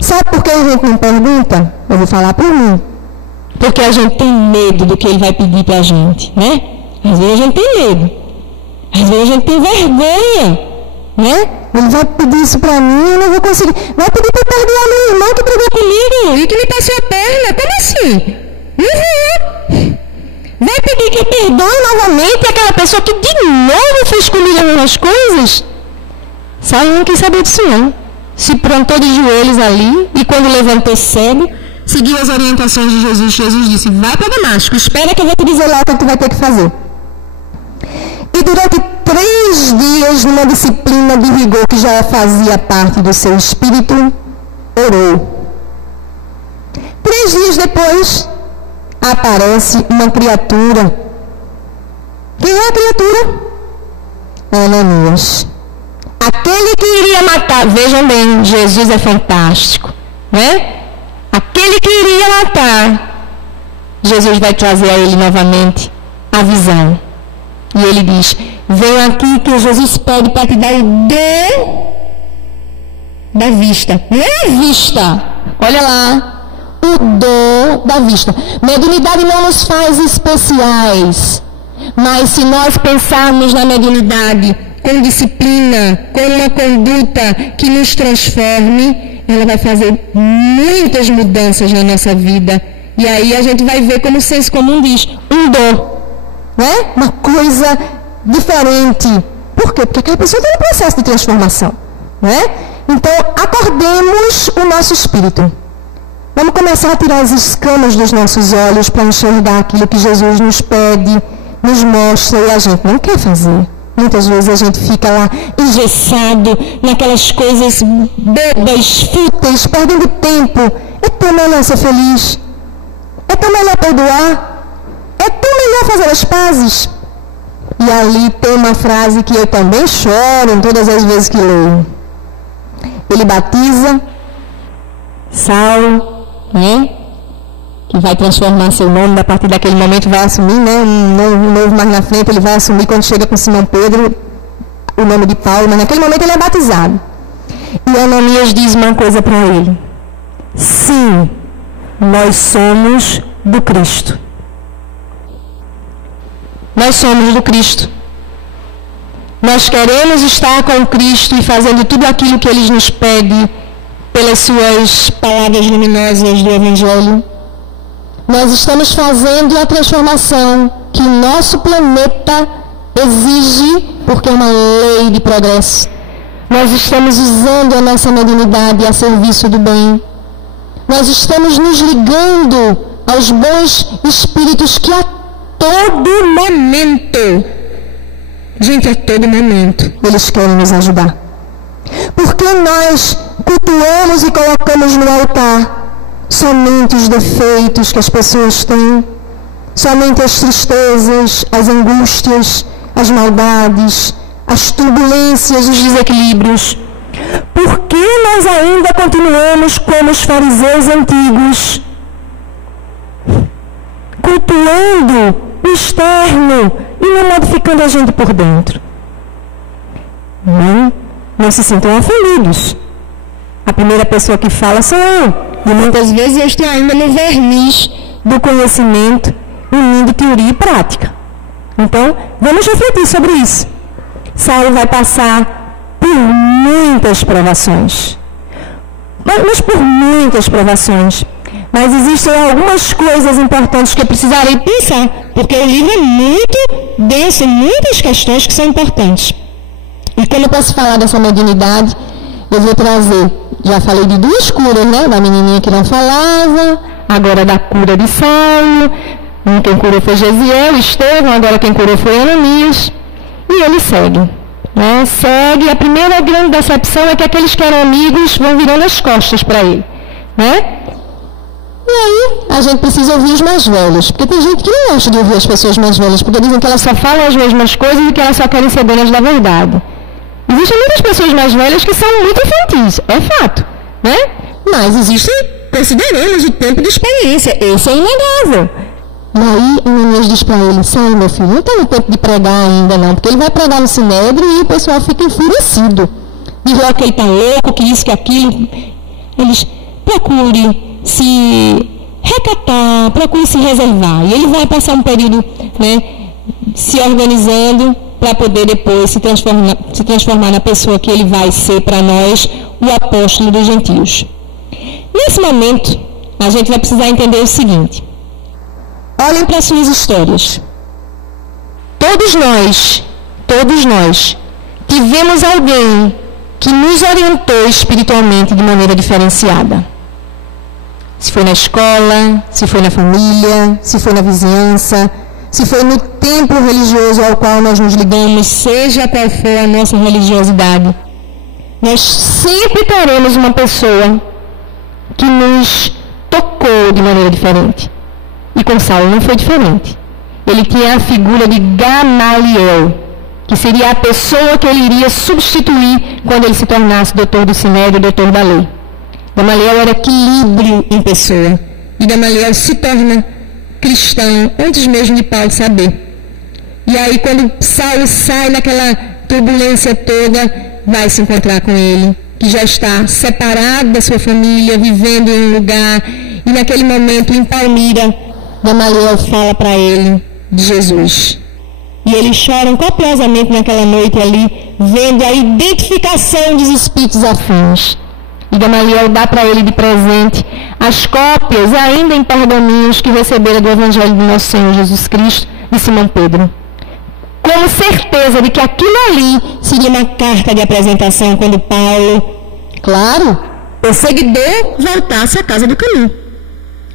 Sabe por que a gente não pergunta? Eu vou falar por mim. Porque a gente tem medo do que ele vai pedir para a gente, né? Às vezes a gente tem medo. Às vezes a gente tem vergonha, né? Ele vai pedir isso para mim, eu não vou conseguir. Vai pedir para perdoar meu irmão que brigou comigo e que me passou a perna. Como assim? Vai pedir que perdoe novamente aquela pessoa que de novo fez comigo as mesmas coisas? Sabe, não quis saber disso não. Se prontou de joelhos ali e quando levantou cedo, seguiu as orientações de Jesus. Jesus disse, vai para Damasco, espera que eu vou te dizer lá o que tu vai ter que fazer. E durante 3 dias, numa disciplina de rigor que já fazia parte do seu espírito, orou. 3 dias depois, aparece uma criatura. Quem é a criatura? Ananias. Aquele que iria matar, vejam bem, Jesus é fantástico, né? Aquele que iria matar, Jesus vai trazer a ele novamente a visão. E ele diz, vem aqui que Jesus pede para te dar o dom da vista. Não é a vista, olha lá, o dom da vista. Mediunidade não nos faz especiais, mas se nós pensarmos na mediunidade com disciplina, com uma conduta que nos transforme, ela vai fazer muitas mudanças na nossa vida. E aí a gente vai ver, como o senso comum diz, um dom, né? Uma coisa diferente. Por quê? Porque aquela pessoa está no processo de transformação, né? Então, acordemos o nosso espírito. Vamos começar a tirar as escamas dos nossos olhos para enxergar aquilo que Jesus nos pede, nos mostra e a gente não quer fazer. Muitas vezes a gente fica lá engessado naquelas coisas bobas, fúteis, perdendo tempo. É tão melhor ser feliz. É tão melhor perdoar. É tão melhor fazer as pazes. E ali tem uma frase que eu também choro em todas as vezes que leio. Ele batiza Saulo, né? Que vai transformar seu nome, a partir daquele momento vai assumir, né? Um novo mais na frente, ele vai assumir quando chega com Simão Pedro, o nome de Paulo, mas naquele momento ele é batizado. E Ananias diz uma coisa para ele: sim, nós somos do Cristo. Nós somos do Cristo. Nós queremos estar com o Cristo e fazendo tudo aquilo que Ele nos pede pelas suas palavras luminosas do Evangelho. Nós estamos fazendo a transformação que o nosso planeta exige, porque é uma lei de progresso. Nós estamos usando a nossa mediunidade a serviço do bem. Nós estamos nos ligando aos bons espíritos que a todo momento, gente, a todo momento, eles querem nos ajudar. Porque nós cultuamos e colocamos no altar somente os defeitos que as pessoas têm, somente as tristezas, as angústias, as maldades, as turbulências, os desequilíbrios. Por que nós ainda continuamos como os fariseus antigos, cultuando o externo e não modificando a gente por dentro? Não se sintam ofendidos. A primeira pessoa que fala sou eu. E muitas vezes eu estou ainda no verniz do conhecimento, unindo teoria e prática. Então, vamos refletir sobre isso. Saulo vai passar por muitas provações. Mas por muitas provações. Mas existem algumas coisas importantes que eu precisarei pensar, porque o livro é muito denso, muitas questões que são importantes. E como eu posso falar dessa mediunidade, eu vou trazer, já falei de duas curas, né? Da menininha que não falava, agora da cura de Saulo. Quem curou foi Gesiel, Estevão, agora quem curou foi Ananias. E ele segue. Né? Segue. A primeira grande decepção é que aqueles que eram amigos vão virando as costas para ele. Né? E aí, a gente precisa ouvir os mais velhos. Porque tem gente que não gosta de ouvir as pessoas mais velhas, porque dizem que elas só falam as mesmas coisas e que elas só querem ser donas da verdade. Existem muitas pessoas mais velhas que são muito infantis, é fato, né? Mas existem, consideramos o tempo de experiência, esse é inegável. E aí, Ananias diz para ele: sai, meu filho, não está no tempo de pregar ainda não, porque ele vai pregar no Sinédrio e o pessoal fica enfurecido. Diz logo que ele está louco, que isso, que aquilo. Eles procure se recatar, procure se reservar. E ele vai passar um período, né, se organizando para poder depois se transformar na pessoa que ele vai ser para nós, o apóstolo dos gentios. Nesse momento, a gente vai precisar entender o seguinte: olhem para suas histórias. Todos nós tivemos alguém que nos orientou espiritualmente de maneira diferenciada. Se foi na escola, se foi na família, se foi na vizinhança, se foi no templo religioso ao qual nós nos ligamos, seja qual for a nossa religiosidade, nós sempre teremos uma pessoa que nos tocou de maneira diferente. E com Saulo não foi diferente. Ele tinha a figura de Gamaliel, que seria a pessoa que ele iria substituir quando ele se tornasse doutor do Sinédrio, doutor da lei. Gamaliel era equilíbrio em pessoa. E Gamaliel se torna cristão antes mesmo de Paulo saber. E aí, quando Saulo sai naquela turbulência toda, vai se encontrar com ele, que já está separado da sua família, vivendo em um lugar. E naquele momento, em Palmira, Gamaliel fala para ele de Jesus. E eles choram copiosamente naquela noite ali, vendo a identificação dos espíritos afins. E Gamaliel dá para ele de presente as cópias, ainda em pergaminhos, que recebera do Evangelho do nosso Senhor Jesus Cristo, de Simão Pedro. Como certeza de que aquilo ali seria uma carta de apresentação quando Paulo Claro, perseguidor voltasse à casa do caminho.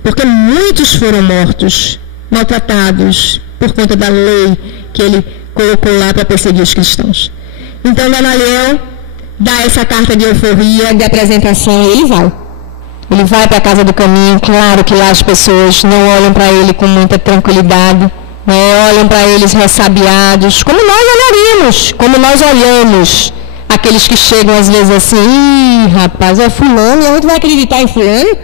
Porque muitos foram mortos, maltratados, por conta da lei que ele colocou lá para perseguir os cristãos. Então Gamaliel dá essa carta de euforia, de apresentação, e ele vai. Ele vai para a casa do caminho. Claro que lá as pessoas não olham para ele com muita tranquilidade, né? Olham para eles ressabiados, como nós olharíamos, como nós olhamos aqueles que chegam às vezes assim: ih, rapaz, é fulano, e a gente vai acreditar em fulano?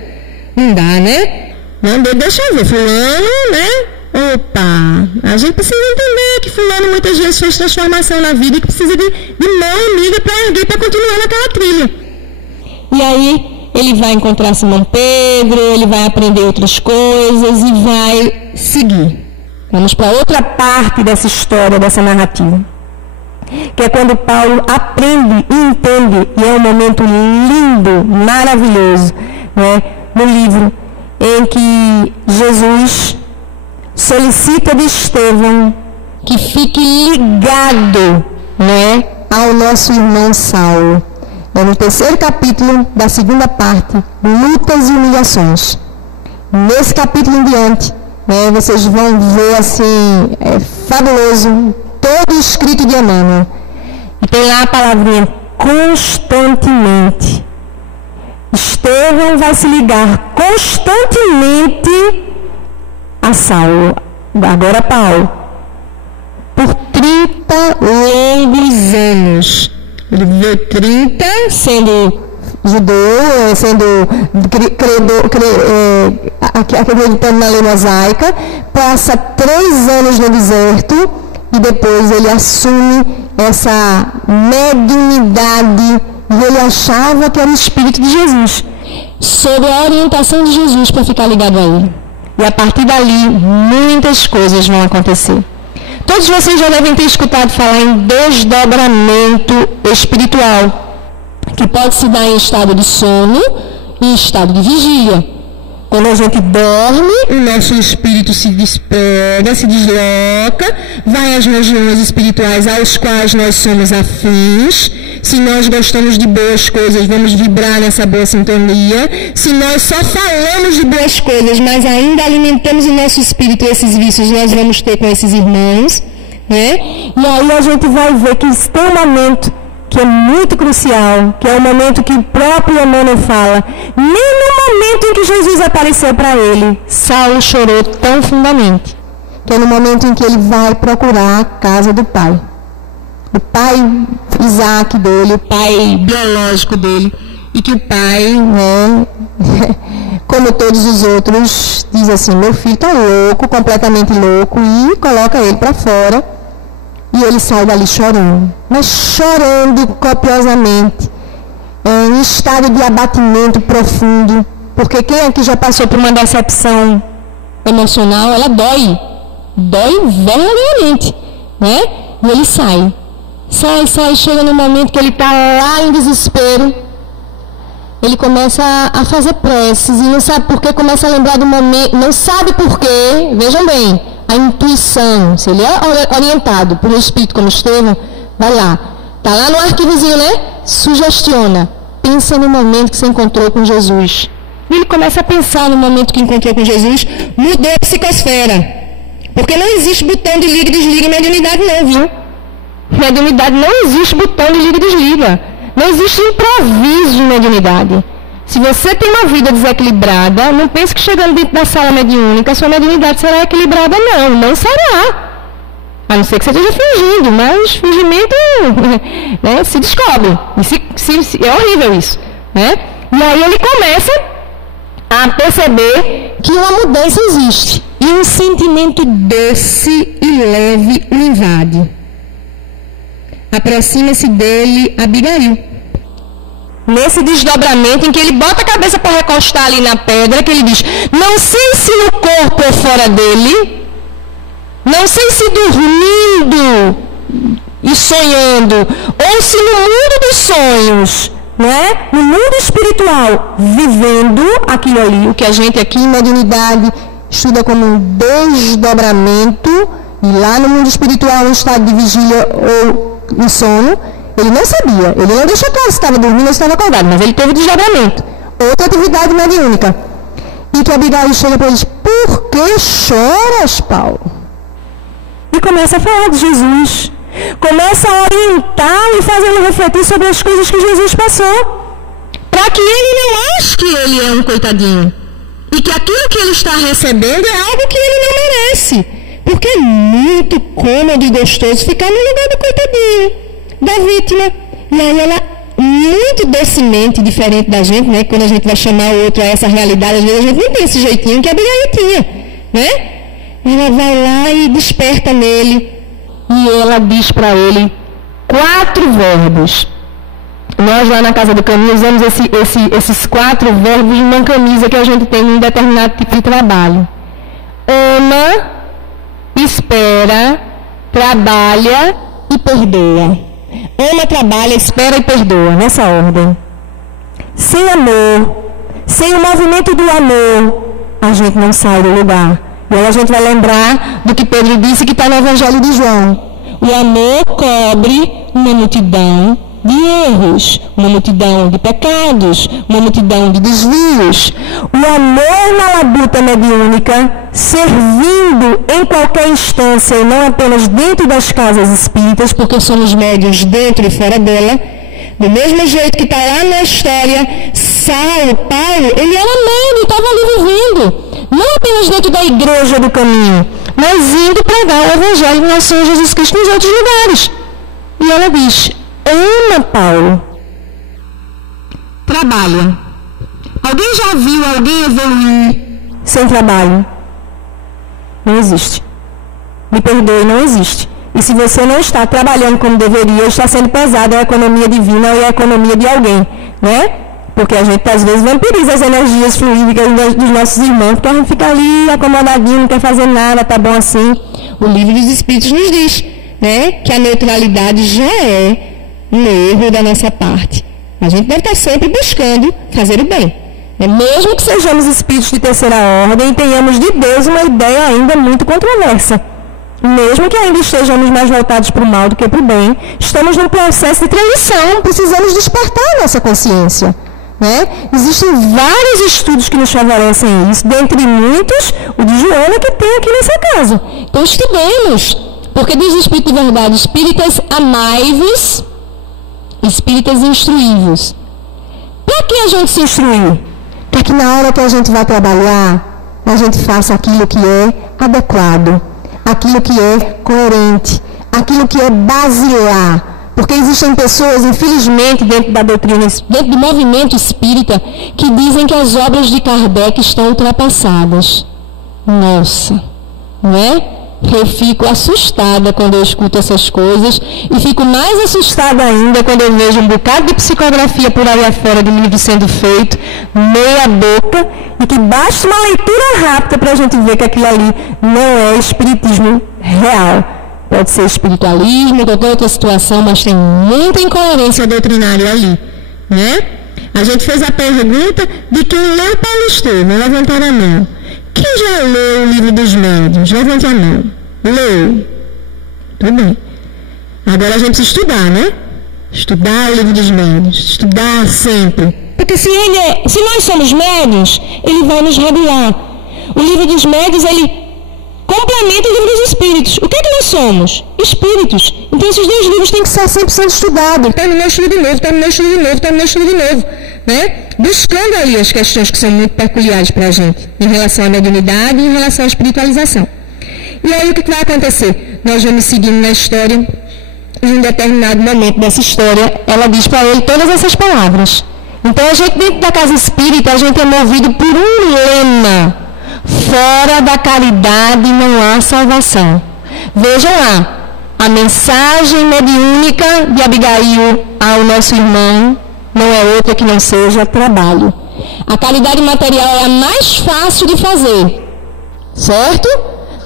Não dá, né? Não, deixa eu ver, fulano, né? Opa, a gente precisa entender que fulano muitas vezes fez transformação na vida e que precisa de mão amiga para erguer, para continuar naquela trilha. E aí ele vai encontrar Simão Pedro, ele vai aprender outras coisas e vai seguir. Vamos para outra parte dessa história, dessa narrativa, que é quando Paulo aprende e entende, e é um momento lindo, maravilhoso, né, no livro, em que Jesus solicita de Estevão que fique ligado, né, ao nosso irmão Saulo. É no 3º capítulo da 2ª parte, lutas e humilhações. Nesse capítulo em diante, né, vocês vão ver assim, é fabuloso, todo escrito de Emmanuel. E tem lá a palavrinha constantemente. Estevão vai se ligar constantemente a Saulo, agora Paulo, por 30 longos anos. Ele viveu 30 sendo judeu, sendo acreditando na lei mosaica, passa 3 anos no deserto e depois ele assume essa mediunidade. E ele achava que era o Espírito de Jesus, sob a orientação de Jesus, para ficar ligado a ele. E a partir dali, muitas coisas vão acontecer. Todos vocês já devem ter escutado falar em desdobramento espiritual, que pode se dar em estado de sono e em estado de vigília. Quando a gente dorme, o nosso espírito se despega, se desloca, vai às regiões espirituais aos quais nós somos afins. Se nós gostamos de boas coisas, vamos vibrar nessa boa sintonia. Se nós só falamos de boas coisas, mas ainda alimentamos o nosso espírito, esses vícios nós vamos ter com esses irmãos, né? E aí a gente vai ver que tem um momento que é muito crucial, que é o momento que o próprio Emmanuel fala. Nem no momento em que Jesus apareceu para ele, Saulo chorou tão fundamente, que é no momento em que ele vai procurar a casa do pai. O pai Isaac dele, o pai biológico dele, e que o pai, né, como todos os outros, diz assim: meu filho está louco, completamente louco, e coloca ele para fora. E ele sai dali chorando, mas chorando copiosamente, em estado de abatimento profundo, porque quem aqui já passou por uma decepção emocional, ela dói verdadeiramente, né? E ele sai, chega no momento que ele está lá em desespero, ele começa a fazer preces, e não sabe por que, começa a lembrar do momento, não sabe por quê, vejam bem, a intuição, se ele é orientado por um espírito como Estevão, vai lá, está lá no arquivozinho, né? Sugestiona, pensa no momento que você encontrou com Jesus. E ele começa a pensar no momento que encontrou com Jesus, mudou a psicosfera. Porque não existe botão de liga e desliga em mediunidade não, viu? Mediunidade não existe botão de liga e desliga. Não existe improviso em mediunidade. Se você tem uma vida desequilibrada, não pense que chegando dentro da sala mediúnica, a sua mediunidade será equilibrada, não será. A não ser que você esteja fingindo, mas fingimento, né, se descobre. É horrível isso, né? E aí ele começa a perceber que uma mudança existe. E um sentimento doce e leve o invade. Aproxima-se dele Abigail. Nesse desdobramento em que ele bota a cabeça para recostar ali na pedra, que ele diz: não sei se no corpo ou fora dele, não sei se dormindo e sonhando, ou se no mundo dos sonhos, né? No mundo espiritual, vivendo aquilo ali, o que a gente aqui em mediunidade estuda como um desdobramento, e lá no mundo espiritual, um estado de vigília ou no sono. Ele não sabia, ele não deixou claro se estava dormindo ou se estava acordado, mas ele teve desdobramento. Outra atividade mediúnica. E que Abigail chega para ele e diz, por que choras, Paulo? E começa a falar de Jesus. Começa a orientá-lo e fazê-lo refletir sobre as coisas que Jesus passou. Para que ele não ache que ele é um coitadinho. E que aquilo que ele está recebendo é algo que ele não merece. Porque é muito cômodo e gostoso ficar no lugar do coitadinho, da vítima. E aí ela, muito docemente, diferente da gente, né? Quando a gente vai chamar o outro a essa realidade, às vezes a gente não tem esse jeitinho que a Abigail tinha, né? Ela vai lá e desperta nele. E ela diz para ele 4 verbos. Nós lá na Casa do Caminho usamos esses 4 verbos numa camisa que a gente tem em um determinado tipo de trabalho. Ama, espera, trabalha e perdoa. Ama, trabalha, espera e perdoa, nessa ordem. Sem amor, sem o movimento do amor, a gente não sai do lugar. E aí a gente vai lembrar do que Pedro disse que está no Evangelho de João. O amor cobre uma multidão de erros, uma multidão de pecados, uma multidão de desvios. O amor na labuta mediúnica, servindo em qualquer instância e não apenas dentro das casas espíritas, porque somos médiuns dentro e fora dela. Do mesmo jeito que está lá na história, Paulo, ele era médium, estava ali vivendo. Não apenas dentro da igreja do caminho, mas indo pregar o Evangelho do nosso Senhor Jesus Cristo nos outros lugares. E ela diz, ama, Paulo. Trabalha. Alguém já viu alguém evoluir sem trabalho? Não existe. Me perdoe, não existe. E se você não está trabalhando como deveria, está sendo pesado a economia divina ou a economia de alguém, né? Porque a gente, às vezes, vampiriza as energias fluídicas dos nossos irmãos, porque a gente fica ali acomodadinho, não quer fazer nada, tá bom assim. O Livro dos Espíritos nos diz, né, que a neutralidade já é um erro da nossa parte. A gente deve estar sempre buscando fazer o bem. Mesmo que sejamos espíritos de terceira ordem e tenhamos de Deus uma ideia ainda muito controversa. Mesmo que ainda estejamos mais voltados para o mal do que para o bem, estamos num processo de transição, precisamos despertar a nossa consciência. Né? Existem vários estudos que nos favorecem isso, dentre muitos, o de Joana que tem aqui nessa casa. Então estudemos, porque diz o Espírito de Verdade, espíritas amai-vos, espíritas instruí-vos. Para que a gente se instruir? Para que na hora que a gente vai trabalhar, a gente faça aquilo que é adequado, aquilo que é coerente, aquilo que é basilar. Porque existem pessoas, infelizmente, dentro da doutrina, dentro do movimento espírita, que dizem que as obras de Kardec estão ultrapassadas. Nossa, não é? Eu fico assustada quando eu escuto essas coisas e fico mais assustada ainda quando eu vejo um bocado de psicografia por aí afora de livro sendo feito, meia boca, e que basta uma leitura rápida para a gente ver que aquilo ali não é espiritismo real. Pode ser espiritualismo, qualquer outra situação, mas tem muita incoerência doutrinária ali, né? A gente fez a pergunta de quem leu Paulo Estevam, levantar a mão. Quem já leu o Livro dos Médiuns? Levante a mão. Leu. Tudo bem. Agora a gente precisa estudar, né? Estudar o Livro dos Médiuns. Estudar sempre. Porque se nós somos médiuns, ele vai nos regular. O Livro dos Médiuns, ele complementa o Livro dos Espíritos. O que é que nós somos? Espíritos. Então esses 2 livros têm que ser sempre sendo estudados. Terminou o estudo de novo, terminou o estudo de novo, terminou o estudo de novo. Né? Buscando ali as questões que são muito peculiares para a gente, em relação à mediunidade e em relação à espiritualização. E aí o que vai acontecer? Nós vamos seguindo na história, e em um determinado momento dessa história, ela diz para ele todas essas palavras. Então a gente, dentro da casa espírita, a gente é movido por um lema: fora da caridade não há salvação. Vejam lá, a mensagem mediúnica de Abigail ao nosso irmão não é outra que não seja trabalho. A caridade material é a mais fácil de fazer, certo?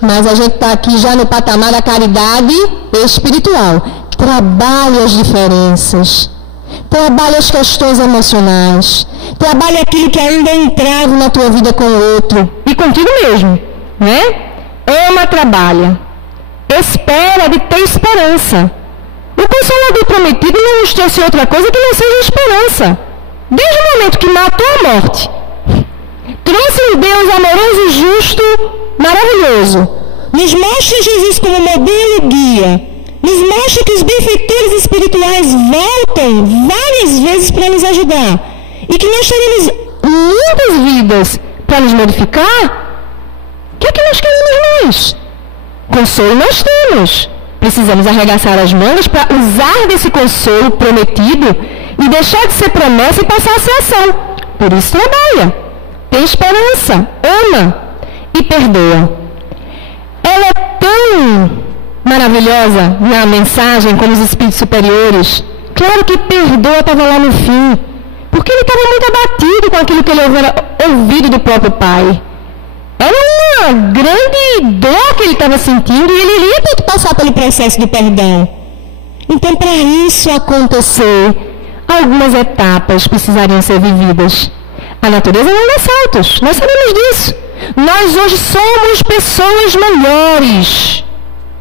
Mas a gente está aqui já no patamar da caridade espiritual. Trabalhe as diferenças, trabalhe as questões emocionais, trabalhe aquilo que ainda é entrave na tua vida com o outro e contigo mesmo, né? Ama, trabalha, espera de ter esperança. O Consolador prometido não nos trouxe outra coisa que não seja esperança. Desde o momento que matou a morte, trouxe um Deus amoroso e justo, maravilhoso. Nos mostra Jesus como modelo e guia. Nos mostra que os benfeitores espirituais voltam várias vezes para nos ajudar. E que nós teremos muitas vidas para nos modificar. O que é que nós queremos mais? Consolo nós temos. Precisamos arregaçar as mangas para usar desse consolo prometido e deixar de ser promessa e passar a ser ação. Por isso trabalha. Tem esperança, ama e perdoa. Ela é tão maravilhosa na mensagem como os espíritos superiores. Claro que perdoa estava lá no fim, porque ele estava muito abatido com aquilo que ele havia ouvido do próprio pai. Era uma grande dor que ele estava sentindo e ele iria ter que passar pelo processo do perdão. Então, para isso acontecer, algumas etapas precisariam ser vividas. A natureza não dá saltos, nós sabemos disso. Nós hoje somos pessoas melhores.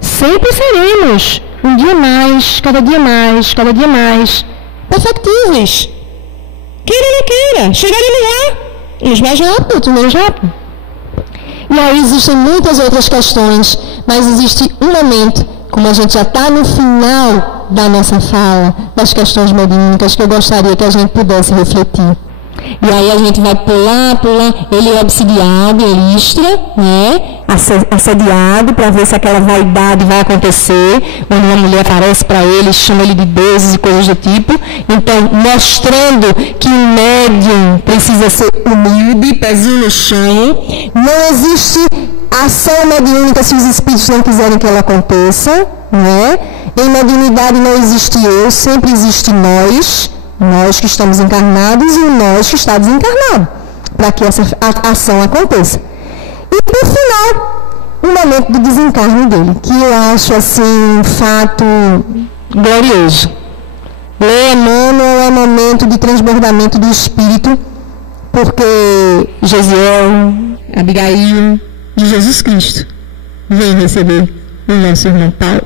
Sempre seremos. Um dia mais, cada dia mais, cada dia mais. Perfectíveis. Queira ou não queira, chegaremos lá. Uns mais rápido, outros menos rápido. E aí existem muitas outras questões, mas existe um momento, como a gente já está no final da nossa fala, das questões mediúnicas, que eu gostaria que a gente pudesse refletir. E aí a gente vai pular, ele é obsidiado em Listra, né? Assediado para ver se aquela vaidade vai acontecer, quando uma mulher aparece para ele, chama ele de deuses e coisas do tipo. Então, mostrando que o médium precisa ser humilde, pezinho no chão. Não existe ação mediúnica se os espíritos não quiserem que ela aconteça, né? Em mediunidade não existe eu, sempre existe nós que estamos encarnados e o nós que está desencarnado, para que essa ação aconteça. E, por final, o momento do desencarne dele, que eu acho, assim, um fato glorioso. Ler Emmanuel é momento de transbordamento do espírito, porque Gesiel, Abigail e Jesus Cristo vêm receber o nosso irmão Paulo.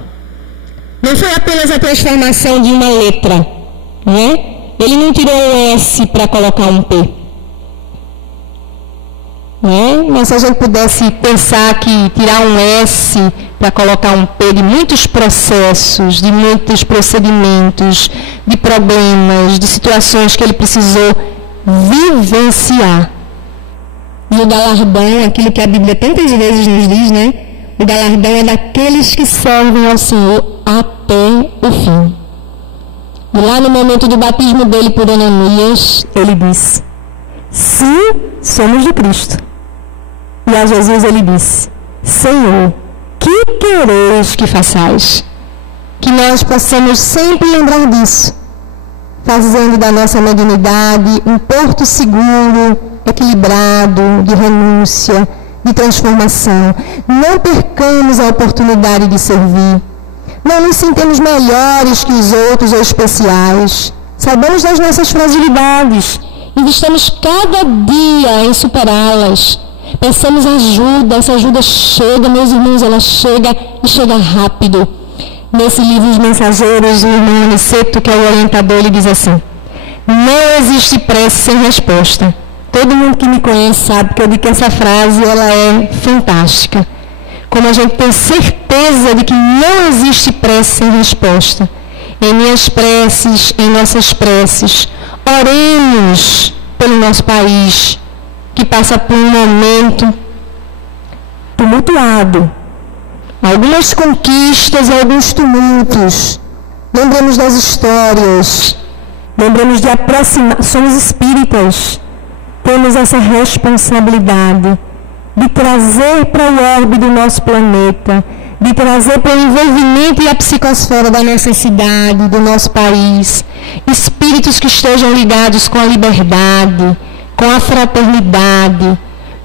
Não foi apenas a transformação de uma letra, né? Ele não tirou um S para colocar um P. Né? Mas se a gente pudesse pensar que tirar um S para colocar um P de muitos processos, de muitos procedimentos, de problemas, de situações que ele precisou vivenciar. E o galardão, aquilo que a Bíblia tantas vezes nos diz, né? O galardão é daqueles que servem ao Senhor até o fim. E lá no momento do batismo dele por Ananias, ele disse: sim, somos de Cristo. E a Jesus ele disse: Senhor, que quereis que façais? Que nós possamos sempre lembrar disso, fazendo da nossa mediunidade um porto seguro, equilibrado, de renúncia, de transformação. Não percamos a oportunidade de servir. Não nos sintamos melhores que os outros ou especiais. Saibamos das nossas fragilidades. Investamos cada dia em superá-las. Peçamos ajuda. Essa ajuda chega, meus irmãos, ela chega e chega rápido. Nesse livro Os Mensageiros, o irmão Aniceto, que é o orientador, ele diz assim: não existe prece sem resposta. Todo mundo que me conhece sabe que eu digo que essa frase ela é fantástica. Como a gente tem certeza de que não existe prece sem resposta. Em minhas preces, em nossas preces, oremos pelo nosso país, que passa por um momento tumultuado. Algumas conquistas, alguns tumultos. Lembremos das histórias. Lembremos de aproximar. Somos espíritas. Temos essa responsabilidade de trazer para o orbe do nosso planeta, de trazer para o envolvimento e a psicosfera da nossa cidade, do nosso país, espíritos que estejam ligados com a liberdade, com a fraternidade,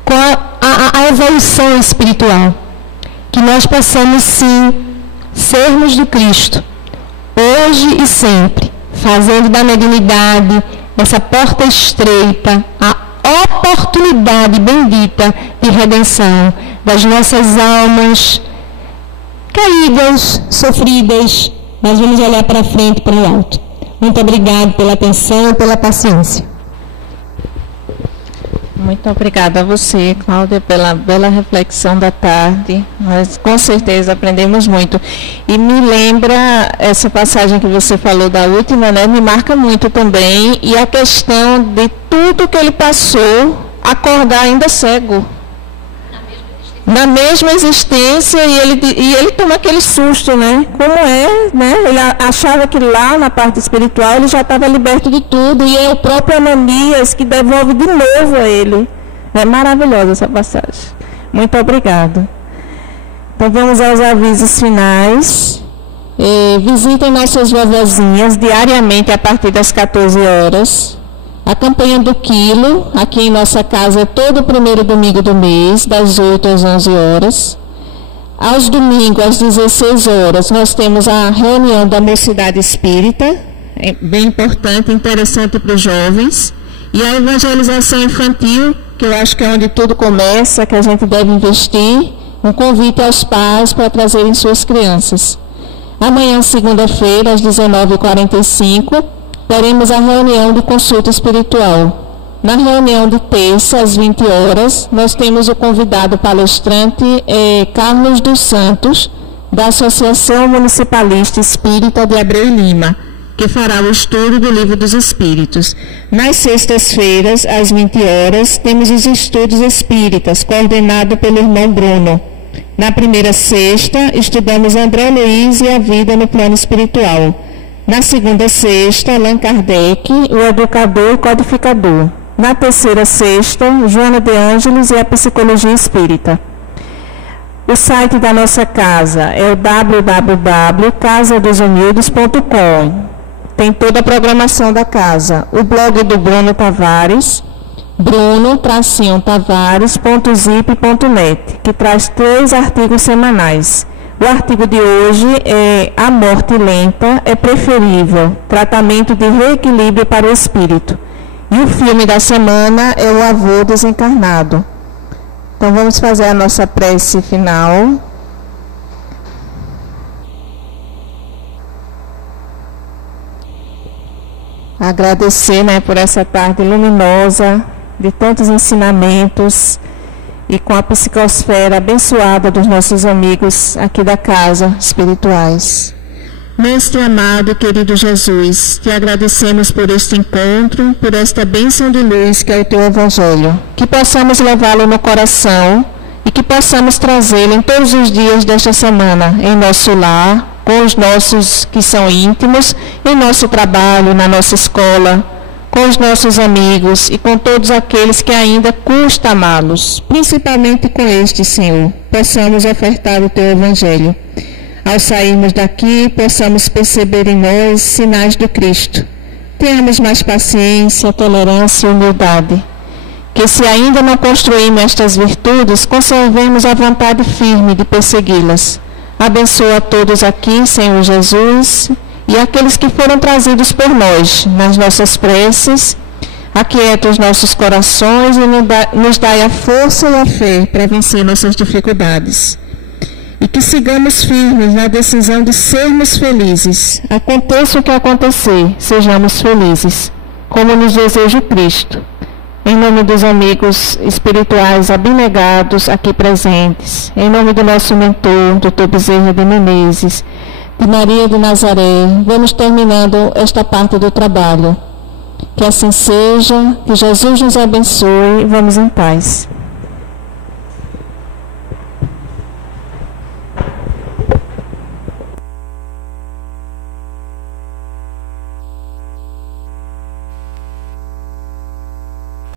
com a evolução espiritual. Que nós possamos, sim, sermos do Cristo, hoje e sempre, fazendo da mediunidade essa porta estreita, a oportunidade bendita de redenção das nossas almas caídas, sofridas, mas vamos olhar para frente, para o alto. Muito obrigado pela atenção e pela paciência. Muito obrigada a você, Cláudia, pela bela reflexão da tarde. Nós com certeza aprendemos muito. E me lembra essa passagem que você falou da última, né? Me marca muito também. E a questão de tudo que ele passou, acordar ainda cego. Na mesma existência, e ele toma aquele susto, né? Como é, né? Ele achava que lá na parte espiritual ele já estava liberto de tudo, e é o próprio Ananias que devolve de novo a ele. É maravilhosa essa passagem. Muito obrigada. Então vamos aos avisos finais. Visitem nossas vovozinhas diariamente a partir das 14 horas. A campanha do quilo, aqui em nossa casa, é todo primeiro domingo do mês, das 8 às 11 horas. Aos domingos, às 16 horas, nós temos a reunião da Mocidade Espírita, bem importante, interessante para os jovens. E a evangelização infantil, que eu acho que é onde tudo começa, que a gente deve investir, um convite aos pais para trazerem suas crianças. Amanhã, segunda-feira, às 19h45, teremos a reunião de consulta espiritual. Na reunião de terça, às 20 horas, nós temos o convidado palestrante Carlos dos Santos, da Associação Municipalista Espírita de Abreu e Lima, que fará o estudo do Livro dos Espíritos. Nas sextas-feiras, às 20 horas, temos os estudos espíritas, coordenado pelo irmão Bruno. Na primeira sexta, estudamos André Luiz e a vida no plano espiritual. Na segunda sexta, Allan Kardec, o educador e codificador. Na terceira sexta, Joana de Ângeles e a psicologia espírita. O site da nossa casa é o www.casadosumildes.com. Tem toda a programação da casa. O blog do Bruno Tavares, bruno-tavares.zip.net, que traz 3 artigos semanais. O artigo de hoje é A Morte Lenta é Preferível, tratamento de reequilíbrio para o espírito. E o filme da semana é O Avô Desencarnado. Então vamos fazer a nossa prece final. Agradecer, né, por essa tarde luminosa, de tantos ensinamentos, e com a psicosfera abençoada dos nossos amigos aqui da casa espirituais. Mestre amado, querido Jesus, te agradecemos por este encontro, por esta bênção de luz que é o teu Evangelho. Que possamos levá-lo no coração e que possamos trazê-lo em todos os dias desta semana, em nosso lar, com os nossos que são íntimos, em nosso trabalho, na nossa escola, com os nossos amigos e com todos aqueles que ainda custa amá-los, principalmente com este, Senhor, possamos ofertar o teu Evangelho. Ao sairmos daqui, possamos perceber em nós sinais do Cristo. Tenhamos mais paciência, tolerância e humildade. Que se ainda não construímos estas virtudes, conservemos a vontade firme de persegui-las. Abençoa a todos aqui, Senhor Jesus, e aqueles que foram trazidos por nós nas nossas preces. Aquieta os nossos corações e nos dai a força e a fé para vencer nossas dificuldades. E que sigamos firmes na decisão de sermos felizes. Aconteça o que acontecer, sejamos felizes, como nos deseja o Cristo. Em nome dos amigos espirituais abnegados aqui presentes, em nome do nosso mentor, Dr. Bezerra de Menezes, de Maria de Nazaré, vamos terminando esta parte do trabalho. Que assim seja, que Jesus nos abençoe, vamos em paz.